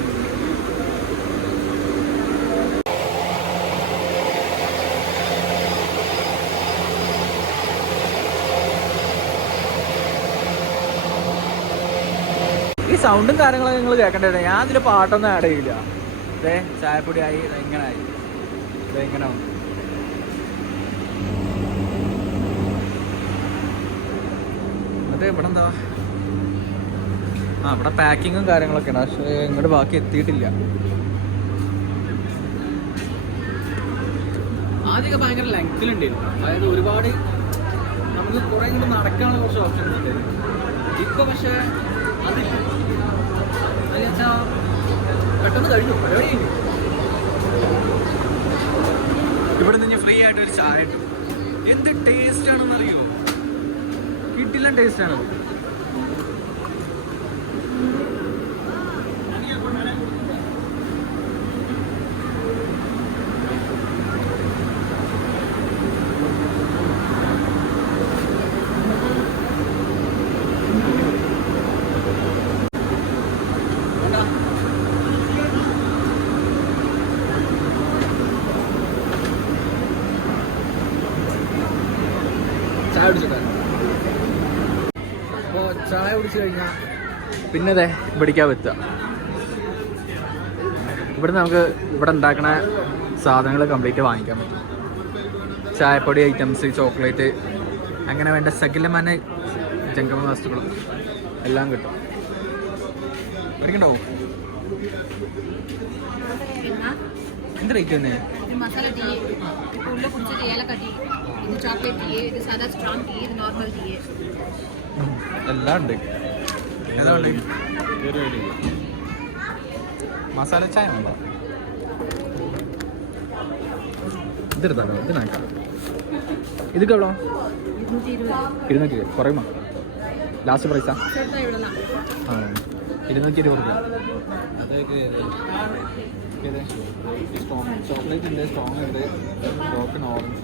ഈ സൗണ്ടും കാര്യങ്ങളൊക്കെ നിങ്ങൾ കേൾക്കേണ്ടത്. ഞാൻ അതിൽ പാട്ടൊന്നും ആഡ് ചെയ്യില്ല. ഇതേ ചായപ്പൊടി ആയി, ഇങ്ങനെ ആയി, ഇതെങ്ങനെ വന്നു. എന്നിട്ട് ഇവിടെ എന്താ, ഇവിടെ പാക്കിങ്ങും കാര്യങ്ങളൊക്കെയാണ്. പക്ഷേ ഇങ്ങോട്ട് ബാക്കി എത്തിയിട്ടില്ല. ആദ്യമൊക്കെ ഭയങ്കര ലെങ്ത്തിലുണ്ടായിരുന്നു. അതായത് ഒരുപാട് നമുക്ക് കുറേ ഇങ്ങോട്ട് നടക്കാനുള്ള കുറച്ച് ഓപ്ഷൻസ് ഉണ്ടായിരുന്നു. ഇപ്പോൾ പക്ഷേ അതില്ല. അതെന്ന് വെച്ചാൽ പെട്ടെന്ന് കഴിഞ്ഞു, പരിപാടി കഴിഞ്ഞു. ഇവിടെ നിന്ന് ഫ്രീ ആയിട്ട് ഒരു ചായ കിട്ടും. എന്ത് ടേസ്റ്റ് ആണെന്ന് അറിയോ? കിട്ടില്ല ടേസ്റ്റാണ്. ചായ കുടിച്ചിട്ടാണ്. അപ്പോൾ ചായ കുടിച്ചു കഴിഞ്ഞാൽ പിന്നെ അതെ ഇവിടേക്കാണ് എത്തുക. ഇവിടെ നമുക്ക് ഇവിടെ ഉണ്ടാക്കുന്ന സാധനങ്ങൾ കംപ്ലീറ്റ് വാങ്ങിക്കാൻ പറ്റും. ചായപ്പൊടി ഐറ്റംസ്, ചോക്ലേറ്റ്, അങ്ങനെ വേണ്ട സകലമാന ജംഗമ വസ്തുക്കളും എല്ലാം കിട്ടും. എടുക്കണ്ടാവോ? എന്ത് റേറ്റ് തന്നെ? ಇದು ಮಸಾಲಾ ಟೀ, ಉಳ್ಳ ಕುಡಿಸಿದ ಏಲಕ್ಕ ಟೀ, ಇದು ಚಾಕ್ಲೇಟ್ ಟೀ, ಇದು ಸಾದಾ ಸ್ಟ್ರಾಂಗ್ ಟೀ, ಇದು ನಾರ್ಮಲ್ ಟೀ. എല്ലാം ഉണ്ട്. ഏതാ ഉണ്ട്? മസാല ചായ ഉണ്ടോ? ഇതെടുത്താലോ? ഇത് നാക്കാം. ഇതൊക്കെ എവിടെ? 220 കുറയുമോ? ലാസ്റ്റ് പ്രൈസാ? ആ 220 രൂപ. ചോക്ലേറ്റ് ഉണ്ട്, സ്ട്രോങ് ഉണ്ട്, ബ്രോക്കൺ ഓറഞ്ച്.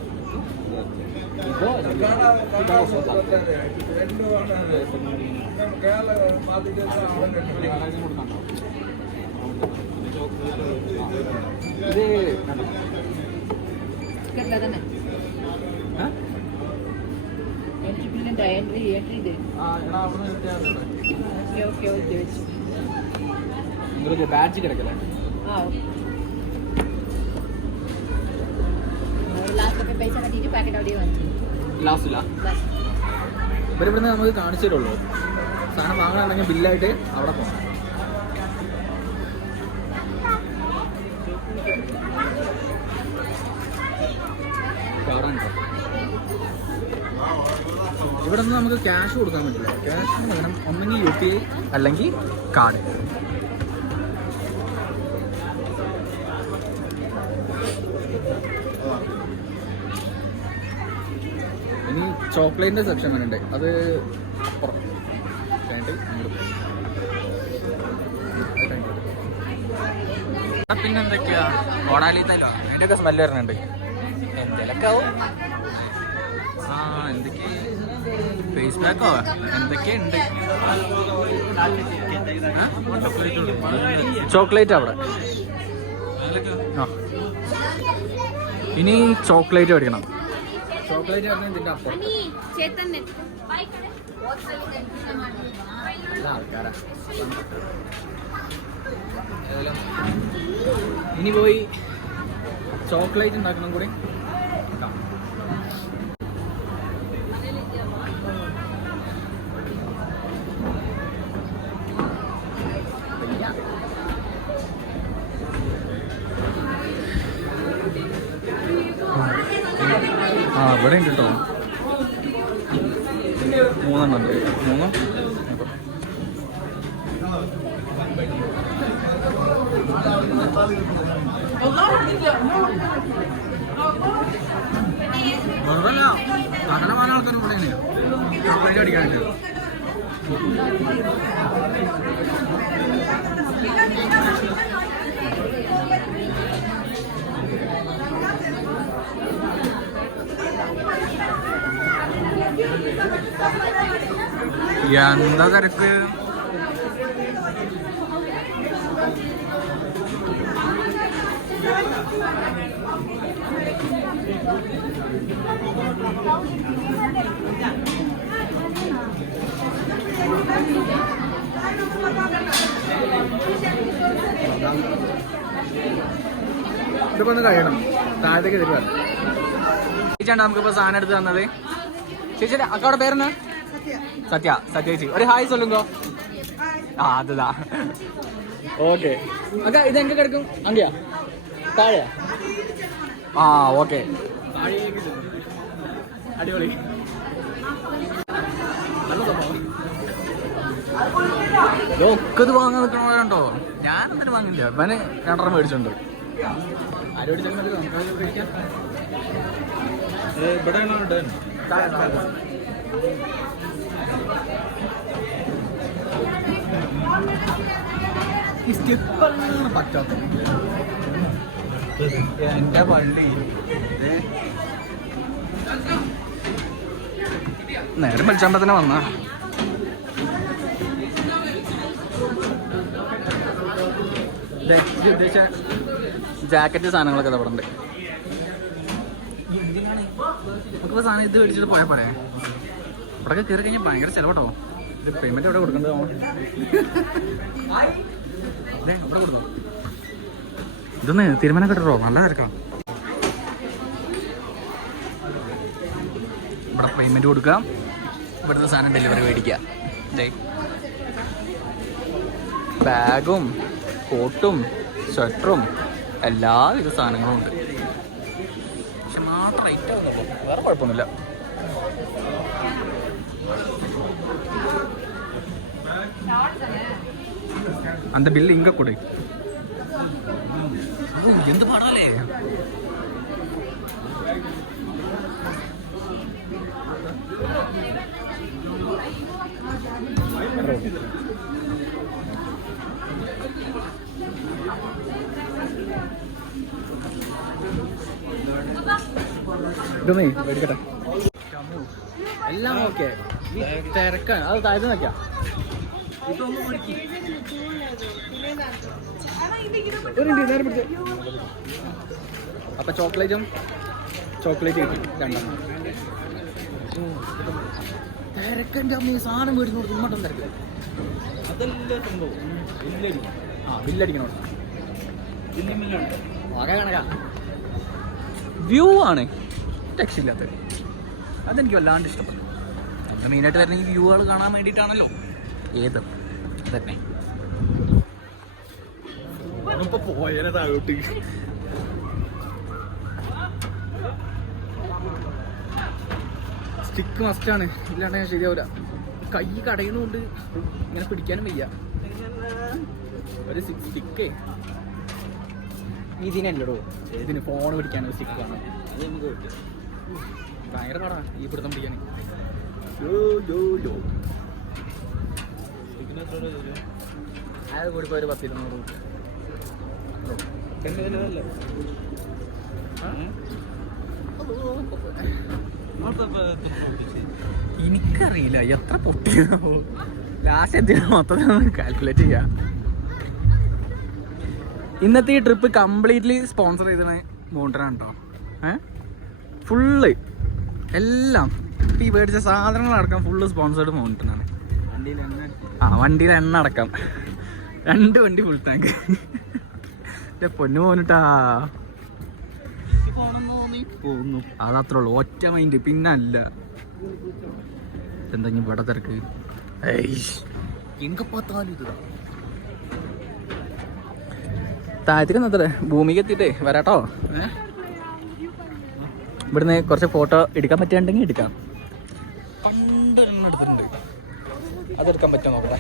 ഇത് ബാഡ്ജ് കിടക്കല്ലേ? ലാസ്റ്റില്ല. ഇവരിവിടുന്ന് നമുക്ക് കാണിച്ചു തരുള്ളൂ. സാധനം വാങ്ങണമെങ്കിൽ ബില്ലായിട്ട് അവിടെ പോകണം. ഇവിടെ നിന്ന് നമുക്ക് ക്യാഷ് കൊടുക്കാൻ പറ്റില്ല. ക്യാഷിന് പകരം ഒന്നെങ്കിൽ UPI അല്ലെങ്കിൽ കാർഡ്. ഇനി ചോക്ലേറ്റിൻ്റെ സെക്ഷൻ വരുന്നുണ്ട്. അത് പിന്നെന്തൊക്കെയാ ഗോഡാലിത്തല്ലോ അതിൻ്റെയൊക്കെ സ്മെല്ല് വരുന്നുണ്ട്. എന്തെങ്കിലുമൊക്കെ ആവും. ആ എന്തൊക്കെ ഫേസ് പാക്കോ എന്തൊക്കെയുണ്ട്. ചോക്ലേറ്റ് അവിടെ. ആ ഇനി ചോക്ലേറ്റ് മേടിക്കണം. ചോക്ലേറ്റ് പറഞ്ഞാൽ ഇതിൻ്റെ അപ്പുറം നല്ല ആൾക്കാരാ. ഇനി പോയി ചോക്ലേറ്റ് ഉണ്ടാക്കണം കൂടി. ആ ഇവിടെ ഉണ്ട് കേട്ടോ. 3 എണ്ണം ഉണ്ട്. 3 വെറുതല്ല സകലമായ ആൾക്കാരും ഇവിടെ ചോക്ലേറ്റ് അടിക്കാനുണ്ട്. എന്താ തിരക്ക്. ഇതിപ്പോ ഒന്ന് കഴിയണം. താഴത്തേക്ക് തരുക. ചേച്ചിയാണ് നമുക്കിപ്പോ സാധനം എടുത്ത് തന്നത്. ചേച്ചി അക്കവിടെ പേരെന്നാ? സത്യ. സത്യ ചേച്ചി ഒരു ഹായ് സൊല്ലുങ്കോ. ആ അതാ ഓക്കെ. അക്ക ഇതെങ്ക കിടക്കും? അങ്ങയാ താഴെയാ? ആ ഓക്കെ. അടിപൊളി. ഒക്കെ ഇത് വാങ്ങാൻ നിൽക്കണോ? ഞാൻ എന്നിട്ട് വാങ്ങില്ല. ഇവന് 2 മേടിച്ചിട്ടുണ്ട്. ആരോട് കഴിക്കാം. ഈ സ്റ്റിപ്പറാണ് പറ്റാത്തത്. എന്റെ വണ്ടി നേരം വെളിച്ചാമ്പത്തിന് വന്ന ജാക്കറ്റ് സാധനങ്ങളൊക്കെ അവിടെ ഉണ്ട്. നമുക്കിപ്പോൾ സാധനം ഇത് മേടിച്ചിട്ട് പോയാൽ പോരെ? ഇവിടെയൊക്കെ കയറി കഴിഞ്ഞാൽ ഭയങ്കര ചിലവട്ടോ. ഇത് പേയ്മെന്റ് എവിടെ കൊടുക്കേണ്ടത്? ഇവിടെ കൊടുക്കോ? ഇതൊന്ന് തീരുമാനം കേട്ടോ. നല്ല തിരക്കാണ്. ഇവിടെ പേയ്മെന്റ് കൊടുക്കാം. ഇവിടുത്തെ സാധനം ഡെലിവറി മേടിക്കാം. ബാഗും കോട്ടും സ്വെറ്ററും എല്ലാവിധ സാധനങ്ങളും ഉണ്ട്. പക്ഷെ മാത്രം റേറ്റ് ആവുന്നുള്ളൂ, വേറെ കുഴപ്പമൊന്നുമില്ല. அந்த பில் இங்க கொடு. എന്ത് പാടാലേ. ഇതൊന്നേ എടുക്കട്ടെ. എല്ലാം ഓക്കെ, തിരക്കാണ്. അത് താഴ്ന്നു നോക്കാം. അപ്പൊ ചോക്ലേറ്റ് കിട്ടി രണ്ടെണ്ണം. തിരക്കൻ്റെ അമ്മ സാധനം മേടിക്കുന്നോട് ഇങ്ങോട്ടും തിരക്ക്. ബില്ലടിക്കണോട് ആകെ കണക്കാ. വ്യൂ ആണ് രക്ഷയില്ലാത്തത്. അതെനിക്ക് വല്ലാണ്ട് ഇഷ്ടപ്പെട്ടു. നമ്മൾ മെയിനായിട്ട് വരുന്ന ഈ വ്യൂകൾ കാണാൻ വേണ്ടിയിട്ടാണല്ലോ. ഏത് തന്നെ പോയാലേ താഴോട്ട്. സ്റ്റിക്ക് മസ്റ്റാണ്, ഇല്ലാണ്ട് ഞാൻ ശരിയാവില്ല. കൈ കടയുന്നുണ്ട്, ഇങ്ങനെ പിടിക്കാനും വയ്യ. ഒരു സ്റ്റിക്കേ ഇതിനല്ലോ, ഇതിന് ഫോൺ പിടിക്കാനൊരു സ്റ്റിക്കാണ്. ഭയങ്കര പാടാ ഈ പിടുത്തം പിടിക്കാൻ. അത് കൂടി പോയൊരു 10-20 രൂപ. എനിക്കറിയില്ല എത്ര പൊട്ടിയോ. ലാസ്റ്റ് എന്തിനാ മൊത്തം കാൽക്കുലേറ്റ് ചെയ്യാം. ഇന്നത്തെ ഈ ട്രിപ്പ് കംപ്ലീറ്റ്ലി സ്പോൺസർ ചെയ്തത് മോണ്ടറാണ് കേട്ടോ. ഫുള്ള് എല്ലാം ഈ മേടിച്ച സാധനങ്ങളടക്കം ഫുള്ള് സ്പോൺസേർഡ് മോണ്ടറാണ്. വണ്ടിയിൽ എണ്ണ അടക്കം 2 വണ്ടി ഫുൾ ടാങ്ക്. പൊന്നു പോന്നിട്ടാ പോന്നു. അതത്രേ ഉള്ളൂ, ഒറ്റ മൈൻഡ്. പിന്നല്ല എന്തെങ്കിലും ഇവിടെ തിരക്ക് എങ്ക പാത്താലും ഇത്. താഴത്തേക്ക് നിന്നത്രേ ഭൂമിക്ക് എത്തിയിട്ടേ വരാട്ടോ. ഇവിടുന്ന് കുറച്ച് ഫോട്ടോ എടുക്കാൻ പറ്റുകയുണ്ടെങ്കിൽ എടുക്കാം. പണ്ടെണ്ണം എടുത്തിട്ടുണ്ട്, അതെടുക്കാൻ പറ്റുമോ നോക്കട്ടെ.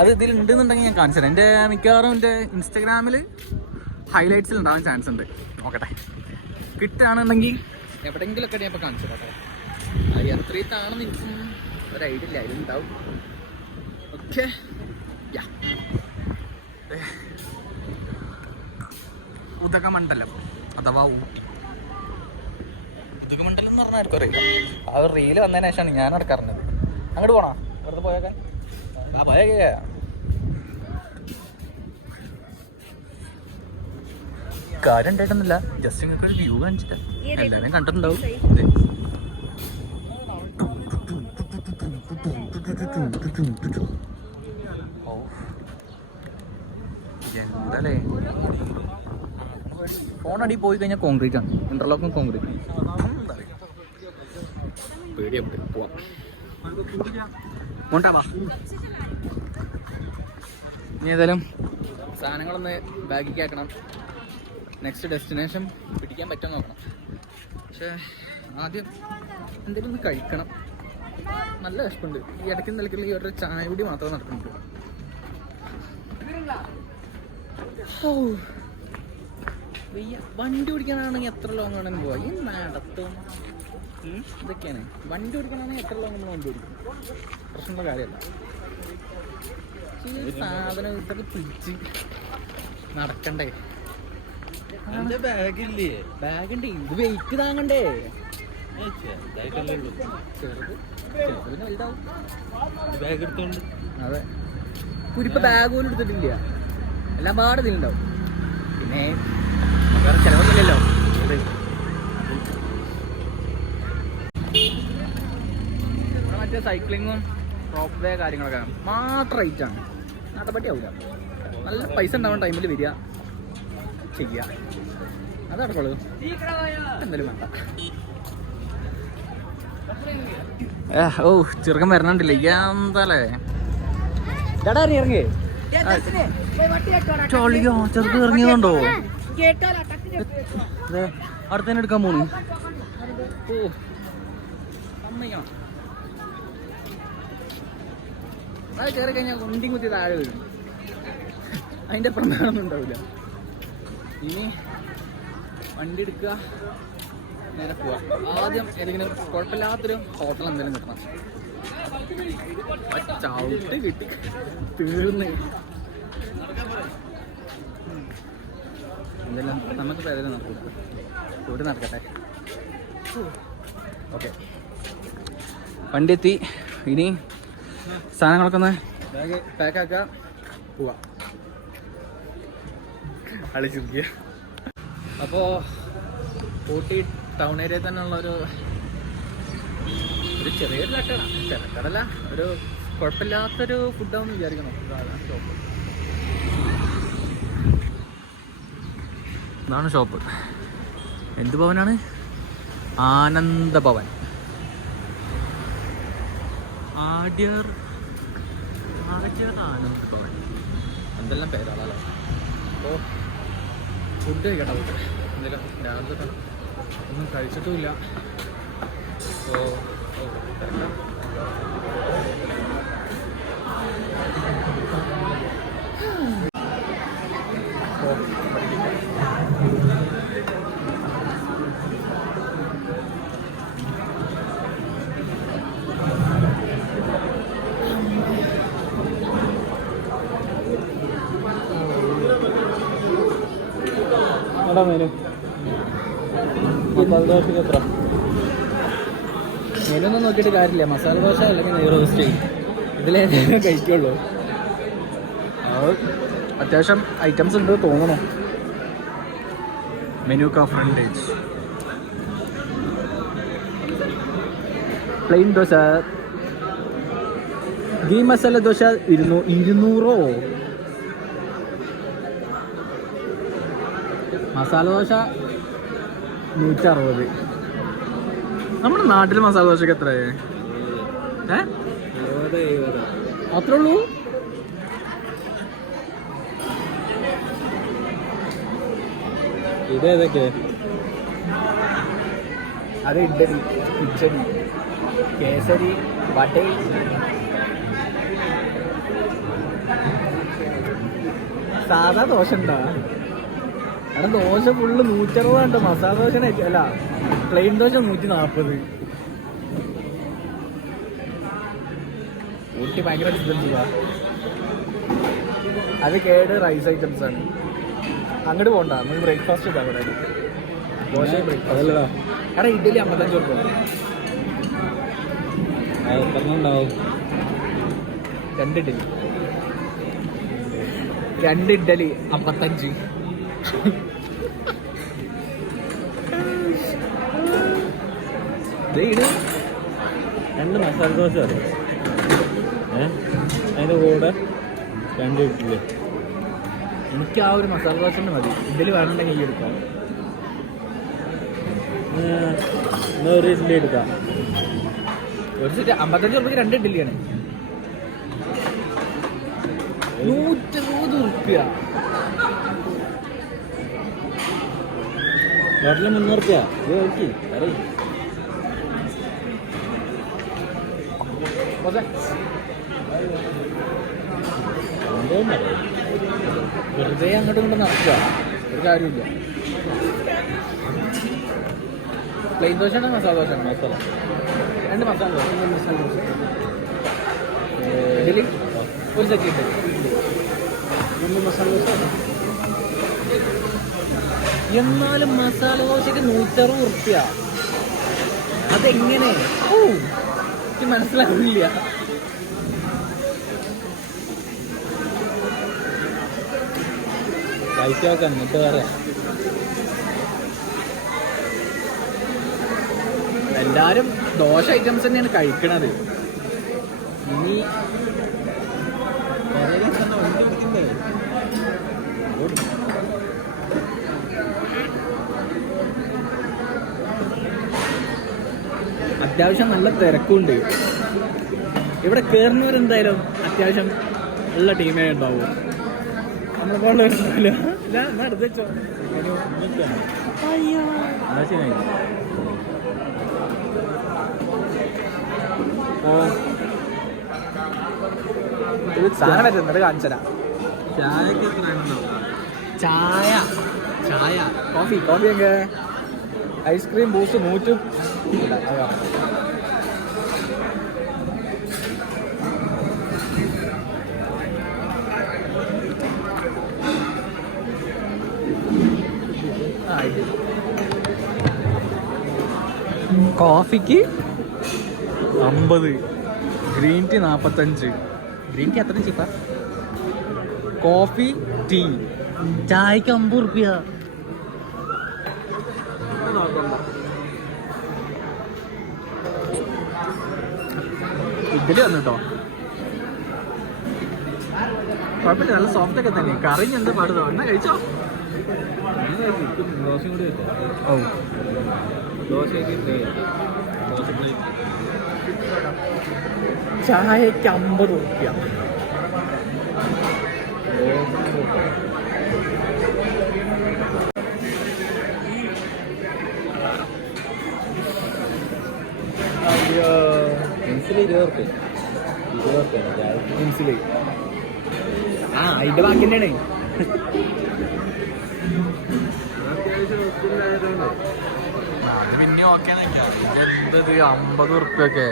അത് ഇതിലുണ്ടെന്നുണ്ടെങ്കിൽ ഞാൻ കാണിച്ചു തരാം. എൻ്റെ മിക്കവാറും എൻ്റെ ഇൻസ്റ്റഗ്രാമിൽ ഹൈലൈറ്റ്സിൽ ഉണ്ടാവാൻ ചാൻസ് ഉണ്ട്. നോക്കട്ടെ, കിട്ടുകയാണെന്നുണ്ടെങ്കിൽ എവിടെയെങ്കിലുമൊക്കെ ഞാൻ ഇപ്പോൾ കാണിച്ചു തരാം. അത് എത്രയാണെന്ന് എനിക്കും ഒരു ഐഡിയ ഇല്ല, അതിലുണ്ടാവും. ഓക്കെ, ഉദകമണ്ഡലം അഥവാ ഉദകമണ്ഡലം എന്ന് പറഞ്ഞാൽ ആർക്കും അറിയില്ല. ആ ഒരു റീല് വന്നതിന് ശേഷമാണ് ഞാൻ നടക്കാറുള്ളത്. അങ്ങോട്ട് പോണോ? വെറുതെ പോയേക്കാൻ പോയേക്കേ. കാര്യം ഉണ്ടായിട്ടൊന്നുമില്ല, ജസ്റ്റ് നിങ്ങൾക്ക് ഒരു വ്യൂ കാണിച്ചിട്ട് എല്ലാവരും കണ്ടിട്ടുണ്ടാവും. എന്താലേ ഫോൺ അടി പോയി കഴിഞ്ഞാൽ കോൺക്രീറ്റ് ആണ്, ഇന്റർലോക്കും കോൺക്രീറ്റ്. പേടിയായിട്ട് പോവാം. കൊണ്ടാവാ ഇനി ഏതായാലും സാധനങ്ങളൊന്ന് ബാഗിലേക്ക് ആക്കണം. നെക്സ്റ്റ് ഡെസ്റ്റിനേഷൻ പിടിക്കാൻ പറ്റുമോ നോക്കണം. പക്ഷേ ആദ്യം എന്തെങ്കിലും ഒന്ന് കഴിക്കണം. നല്ല വിശപ്പുണ്ട്. ഈ ഇടയ്ക്ക് നിലയ്ക്കുള്ള ഈ ഒരു ചായ കൂടി മാത്രമേ നടക്കുന്നുള്ളൂ. വണ്ടി ഓടിക്കാനാണെങ്കിൽ എത്ര ലോങ് ആണെങ്കിലും പോവാം. ഈ നടത്തും ഇതൊക്കെയാണ്. വണ്ടി ഓടിക്കാനാണെങ്കിൽ എത്ര ലോങ് നമ്മൾ വണ്ടി ഓടിക്കും, പ്രശ്നമുള്ള കാര്യമല്ല. ഈ സാധനം ഇതൊക്കെ പിടിച്ച് നടക്കണ്ടേ. ബാഗില്ലേ? ബാഗുണ്ട്, ഇത് വെയിറ്റ് താങ്ങണ്ടേ. ബാഗ് എടുത്തോണ്ട് അതെ, കുരിപ്പ് ബാഗ് പോലും എടുത്തിട്ടില്ല, എല്ലാം പാടെ ഇതിലുണ്ടാവും. പിന്നെ വേറെ ചിലവൊന്നുമില്ലല്ലോ. മറ്റേ സൈക്ലിങ്ങും റോപ്പ് വേ കാര്യങ്ങളൊക്കെ മാത്രം റേറ്റാണ്. നാട്ടപ്പട്ടി ആവില്ല. നല്ല പൈസ ഉണ്ടാവുന്ന ടൈമിൽ വരിക ചെയ്യുക, അതടക്കുള്ളൂ. എന്തായാലും വേണ്ട. ഓ ചെറുക്കൻ വരണുണ്ടില്ലേ, എന്താലേ ചേട്ടാ ഇറങ്ങി. ചളിയോ ചെറുത് ഇറങ്ങിയതുണ്ടോ? അടുത്തന്നെ എടുക്കാൻ പോണു. ഓ അമ്മയ്യോ, അത് കയറി കഴിഞ്ഞാൽ കുണ്ടി കുത്തി താഴെ വരും. അതിൻ്റെ പ്രമാണമൊന്നും ഉണ്ടാവില്ല. ഇനി വണ്ടി എടുക്കുക, നേരെ പോവാ. ആദ്യം ഏതെങ്കിലും കുഴപ്പമില്ലാത്തൊരു ഹോട്ടൽ എന്തെങ്കിലും കിട്ടണം. ചവിട്ട് കിട്ടി തീർന്ന് എന്തെല്ലാം നമുക്ക് പേരല്ല നടക്കൂല. ഇവിടെ നടക്കട്ടെ. ഓക്കെ, വണ്ടി എത്തി. ഇനി സാധനങ്ങളൊക്കെ ഒന്ന് പാക്കാക്കുക, പോവാ. അളിച്ചിരിക്കുക. അപ്പോൾ ഊട്ടി ടൗൺ ഏരിയയിൽ തന്നെ ഉള്ളൊരു ചെറിയൊരു തിരക്കടല്ല, ഒരു കുഴപ്പമില്ലാത്തൊരു ഫുഡാണെന്ന് വിചാരിക്കണം. ഷോപ്പ്, ഇതാണ് ഷോപ്പ്. എന്ത് ഭവനാണ്? ആനന്ദഭവൻ. ആദ്യർ ആനന്ദഭവൻ, എന്തെല്ലാം പേരാണല്ലോ. അപ്പോൾ ഫുഡ് കഴിക്കട്ടെ. ഫുഡ് എന്തെങ്കിലും രാവിലെ ഒന്നും കഴിച്ചിട്ടുമില്ല. അപ്പോൾ തിരക്കാം. മെനു മസാല ദോശക്ക് എത്ര? മെനൊന്നും നോക്കിയിട്ട് കാര്യമില്ല. മസാല ദോശ അല്ലെങ്കിൽ നെയ് റോസ്റ്റ് ഇതിലേ കഴിക്കുള്ളൂ. അത്യാവശ്യം ഐറ്റംസ് ഉണ്ട് തോന്നണോ. മെനു കാ ഫ്രണ്ടേജ്. പ്ലെയിൻ ദോശ, ഗീ മസാല ദോശ 200. മസാല ദോശ 160. നമ്മുടെ നാട്ടിൽ മസാല ദോശക്ക് എത്ര? അത്രേ ഉള്ളൂ. ഇതേതൊക്കെ? അത് ഇഡ്ഡലി, കിച്ചടി, കേസരി, വട, സാധാ ദോശ ഉണ്ടോ? അവിടെ ദോശ ഫുള്ള് 160 ഉണ്ട്. മസാല ദോശ അല്ല, പ്ലെയിൻ ദോശ 140. ഊട്ടി ഭയങ്കര എക്സ്പെൻസീവാ. അത് കേട് റൈസ് ഐറ്റംസ് ആണ്. അങ്ങോട്ട് പോകണ്ട, നമുക്ക് ബ്രേക്ക്ഫാസ്റ്റ് ഇട്ടാ അവിടെ. ദോശ ബ്രേക്ക്ഫാസ്റ്റ്. എടാ ഇഡ്ഡലി 55 രൂപ. ഉണ്ടാവും 2 ഇഡ്ഡലി. 2 ഇഡ്ഡലി 55. രണ്ട് മസാല ദോശ അറിയാം. അതിൻ്റെ കൂടെ 2 ഇഡ്ഡലി. എനിക്ക് ആ ഒരു മസാല ദോശ മതി. ഇഡ്ഡലി വേണമെങ്കിൽ ഈ എടുക്കാം. ഒരു ഇഡ്ഡലി എടുക്കാം. ഒരു സെറ്റ് 55 രൂപയ്ക്ക് 2 ഇഡ്ഡലിയാണ്. 160 റുപ്യ. ഹോട്ടലിൽ 300 റുപ്യ. ഇത് നോക്കി അറിയും. വെറുതെ അങ്ങോട്ടും കൊണ്ട് നടക്കുക, ഒരു കാര്യമില്ല. പ്ലെയിൻ ദോശയാണ് മസാല ദോശയാണ്? മസാല 2 മസാല ദോശ. മസാല ദോശ ഇതിൽ ഒരു സെറ്റ് ഉണ്ട്. 2 മസാല ദോശ. എന്നാലും മസാല ദോശക്ക് 160 റുപ്യ. അതെങ്ങനെ? ഓ എനിക്ക് മനസ്സിലാവില്ല. കഴിച്ചോക്കെ എന്നിട്ട് പറയാം. എല്ലാരും ദോശ ഐറ്റംസ് തന്നെയാണ് കഴിക്കണത്. ഇനി അത്യാവശ്യം നല്ല തിരക്കുണ്ട് ഇവിടെ. കയറുന്നവരെന്തായാലും അത്യാവശ്യം നല്ല ടീമേ ഉണ്ടാവും. നമ്മളെ പോലെ എടുത്ത് വെച്ചോ. സാധനം വരുന്നത് കാണിച്ചരാ. ചായക്ക് എത്ര ഉണ്ടാവും? ചായ ചായ കോഫി കോഫി ഒക്കെ ഐസ്ക്രീം ബൂസ്റ്റ് 100 ഇല്ല. കോഫിക്ക് 50, ഗ്രീൻ ടീ 45. ഗ്രീൻ ടീ അത്ര ചീപ്പാ. കോഫി ടീ ചായക്ക് 50 റുപ്യ. ഇഡ്ഡലി വന്നിട്ടോ, കുഴപ്പമില്ല, നല്ല സോഫ്റ്റ് ഒക്കെ തന്നെ. കറി എന്താ പാടുതോ, എന്നാ കഴിച്ചോ. ദോശയും കൂടി വെച്ചോ. ഓ ദോശയ്ക്ക് ദോശ പ്ലേറ്റ്. ചായക്ക് 50 റുപ്യ. പെൻസിൽ 20 റുപ്യ. 20 റുപ്യ ചായ. പെൻസില് ആ അതിന്റെ ബാക്കി തന്നെയാണ്. അത് പിന്നെ ഓക്കെ എന്തത് 50 റുപ്യൊക്കെ.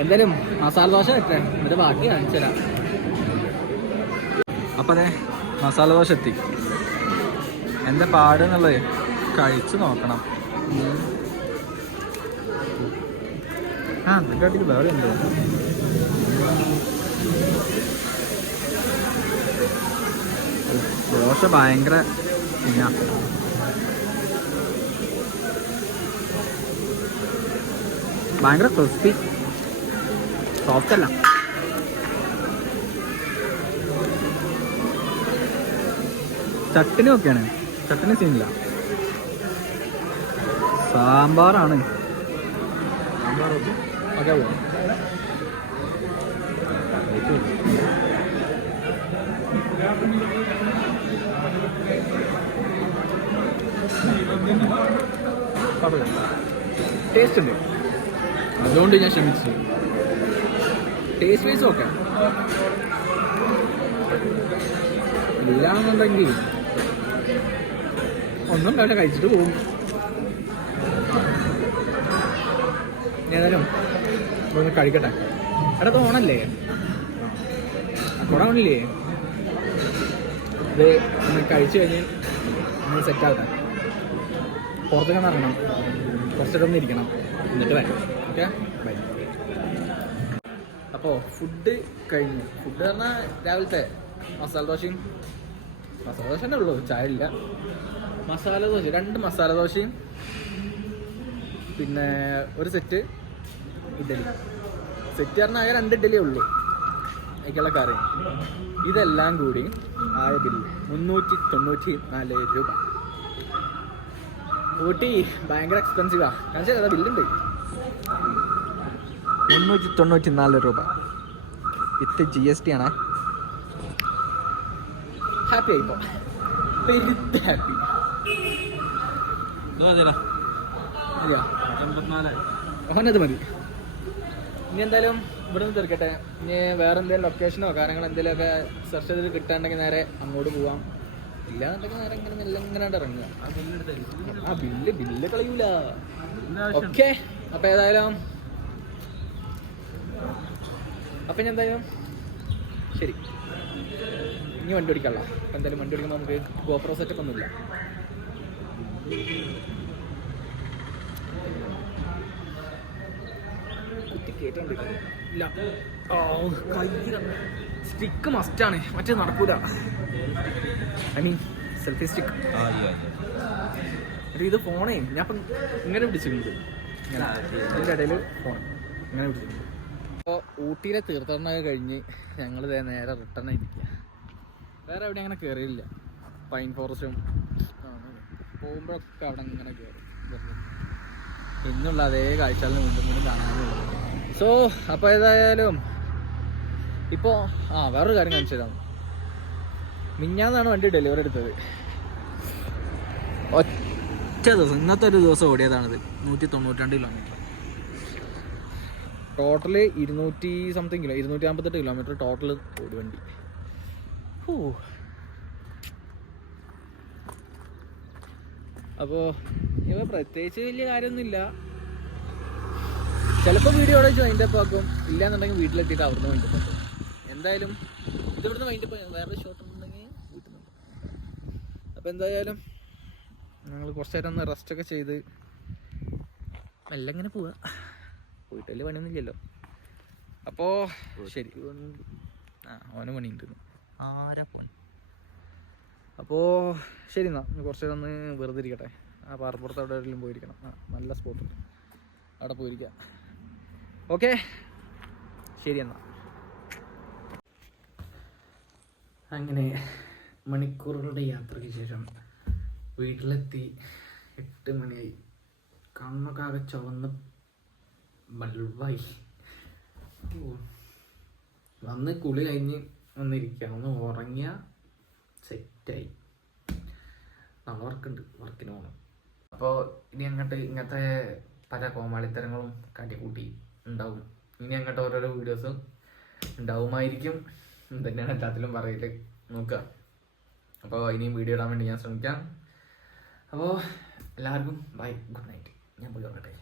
എന്തായാലും മസാല ദോശ വെച്ചേ, എന്നിട്ട് ബാക്കി കാണിച്ചു തരാം. അപ്പം അതെ മസാല ദോശ എത്തി. എന്താ പാടെന്നുള്ളത് കഴിച്ചു നോക്കണം. ആ എന്നിട്ട് വേറെ ഉണ്ടോ. ദോശ ഭയങ്കര പിന്നെ ഭയങ്കര ക്രിസ്പി, സോഫ്റ്റ് അല്ല. ചട്ടിനി ഒക്കെയാണ്, ചട്ടിനി സീനില്ല. സാമ്പാറാണ്. ഓക്കെ പോവാം. ടേസ്റ്റ് ഉണ്ട്, അതുകൊണ്ട് ഞാൻ ക്ഷമിച്ചു. Taste vice okay. ഇല്ലാന്നുണ്ടെങ്കിൽ ഒന്നും വേണ്ട, കഴിച്ചിട്ട് പോകും. ഏതായാലും ഒന്ന് കഴിക്കട്ടെ. എടാ തോണല്ലേ, കൊടമില്ലേ, ഇത് ഒന്ന് കഴിച്ചു കഴിഞ്ഞ് ഒന്ന് സെറ്റാകട്ടെ. പുറത്തേക്ക് ഇറങ്ങണം, കുറച്ചിട്ടൊന്ന് ഇരിക്കണം, എന്നിട്ട് വരാം. Okay bye. അപ്പോൾ ഫുഡ് കഴിഞ്ഞു. ഫുഡ് പറഞ്ഞാൽ രാവിലത്തെ മസാല ദോശയും, മസാല ദോശ തന്നെ ഉള്ളൂ, ചായ ഇല്ല. മസാല ദോശ 2 മസാല ദോശയും പിന്നെ ഒരു സെറ്റ് ഇഡ്ഡലി. സെറ്റ് പറഞ്ഞാൽ ആകെ 2 ഇഡ്ഡലിയേ ഉള്ളൂ, അതിക്കുള്ള കറി. ഇതെല്ലാം കൂടി ആയ ബില്ല് 394 രൂപ. ഊട്ടി ഭയങ്കര എക്സ്പെൻസീവാ. കാരണം ബില്ലുണ്ട് 394 രൂപ വിത്ത് GST ആണ്. ഹാപ്പി ആയിപ്പോ, പെരുത്ത് ഹാപ്പി. ഓനത് മതി. ഇനി എന്തായാലും ഇവിടെ നിന്ന് തീർക്കട്ടെ. ഇനി വേറെ എന്തെങ്കിലും ലൊക്കേഷനോ കാര്യങ്ങളോ എന്തെങ്കിലുമൊക്കെ സെർച്ച് ചെയ്തിട്ട് കിട്ടാണ്ടെങ്കിൽ നേരെ അങ്ങോട്ട് പോവാം. ഇല്ലാന്നുണ്ടെങ്കിൽ നേരെ ഇങ്ങനെ ഇറങ്ങുക. ആ ബില്ല് കളയൂല. ഓക്കെ, അപ്പൊ ഏതായാലും ഞാൻ എന്തായാലും ശരി, ഇനി വണ്ടി ഓടിക്കല്ല. അപ്പം എന്തായാലും വണ്ടി ഓടിക്കുമ്പോൾ നമുക്ക് ഗോപ്രോ സെറ്റപ്പ് ഒന്നുമില്ല. ഇല്ല, സ്റ്റിക്ക് മസ്റ്റാണ്, മറ്റേ നടക്കൂല. I mean selfie stick. ഇത് ഫോണേ ഞാൻ ഇപ്പം ഇങ്ങനെ പിടിച്ചിട്ടുണ്ട്, ഇതിൻ്റെ ഇടയിൽ ഫോൺ ഇങ്ങനെ പിടിച്ചിട്ടുണ്ട്. അപ്പോൾ ഊട്ടിയിലെ തീർത്ഥാടനമൊക്കെ കഴിഞ്ഞ് ഞങ്ങൾ നേരെ റിട്ടേൺ ആയിരിക്കുക. വേറെ എവിടെ അങ്ങനെ കയറിയില്ല. പൈൻ ഫോറസ്റ്റും പോകുമ്പോഴൊക്കെ അവിടെ ഇങ്ങനെ കയറും. ഇന്നുള്ള അതേ കാഴ്ചകളിൽ വീണ്ടും കാണാനുള്ളൂ. സോ അപ്പോൾ ഏതായാലും ഇപ്പോൾ വേറൊരു കാര്യം കാണിച്ചു തരാം. മിഞ്ഞാന്നാണ് വണ്ടി ഡെലിവറി എടുത്തത്. ഒറ്റ ദിവസം, ഇന്നത്തെ ഒരു ദിവസം ഓടിയതാണിത്. 192 കിലോമീറ്റർ. ടോട്ടല് 258 കിലോമീറ്റർ ടോട്ടൽ ഓടി വണ്ടി. അപ്പോൾ ഇവ പ്രത്യേകിച്ച് വലിയ കാര്യമൊന്നുമില്ല. ചിലപ്പോൾ വീഡിയോ അവിടെ വൈൻഡപ്പ് ആക്കും, ഇല്ലയെന്നുണ്ടെങ്കിൽ വീട്ടിലെത്തിയിട്ട് അവിടുന്ന് വൈൻഡപ്പ് ആക്കും. എന്തായാലും ഇതിവിടുന്ന് വൈൻഡപ്പ് വേറെ ഷോട്ട് ഉണ്ടെങ്കിൽ വീട്ടിൽ നിന്ന്. അപ്പോൾ എന്തായാലും ഞങ്ങൾ കുറച്ച് നേരം ഒന്ന് റെസ്റ്റൊക്കെ ചെയ്ത് മെല്ലെ ഇങ്ങനെ പോവുക. പോയിട്ട് വലിയ പണിയൊന്നുമില്ലല്ലോ. അപ്പോൾ ശരി. ഓന് പണിയുണ്ട്. ആരാ ഫോൺ? അപ്പോൾ ശരി എന്നാൽ കുറച്ച് നേരം ഒന്ന് വെറുതെ ഇരിക്കട്ടെ. പാറപ്പുറത്ത് അവിടെ എവിടെയെങ്കിലും പോയിരിക്കണം. നല്ല സ്പോട്ടുണ്ട്, അവിടെ പോയിരിക്കാം. ഓക്കെ ശരി എന്നാൽ. അങ്ങനെ മണിക്കൂറുകളുടെ യാത്രയ്ക്ക് ശേഷം വീട്ടിലെത്തി. 8 മണിയായി. കണ്ണൊക്കെ ആകെ ചുവന്ന് ബൾബായി. വന്ന് കുളി കഴിഞ്ഞ് വന്നിരിക്കുക. ഒന്ന് ഉറങ്ങിയ സെറ്റായി. നാളെ വർക്കുണ്ട്, വർക്കിന് പോകണം. അപ്പോൾ ഇനി അങ്ങോട്ട് ഇങ്ങനത്തെ പല കോമാളിത്തരങ്ങളും കാട്ടിക്കൂട്ടി ഉണ്ടാവും. ഇനി അങ്ങോട്ട് ഓരോരോ വീഡിയോസും ഉണ്ടാവുമായിരിക്കും. തന്നെയാണ് എല്ലാത്തിലും പറയല്. നോക്കുക. അപ്പോൾ ഇനിയും വീഡിയോ ഇടാൻ വേണ്ടി ഞാൻ ശ്രമിക്കാം. അപ്പോൾ എല്ലാവർക്കും ബൈ, ഗുഡ് നൈറ്റ്. ഞാൻ പോയി ഉറങ്ങട്ടെ.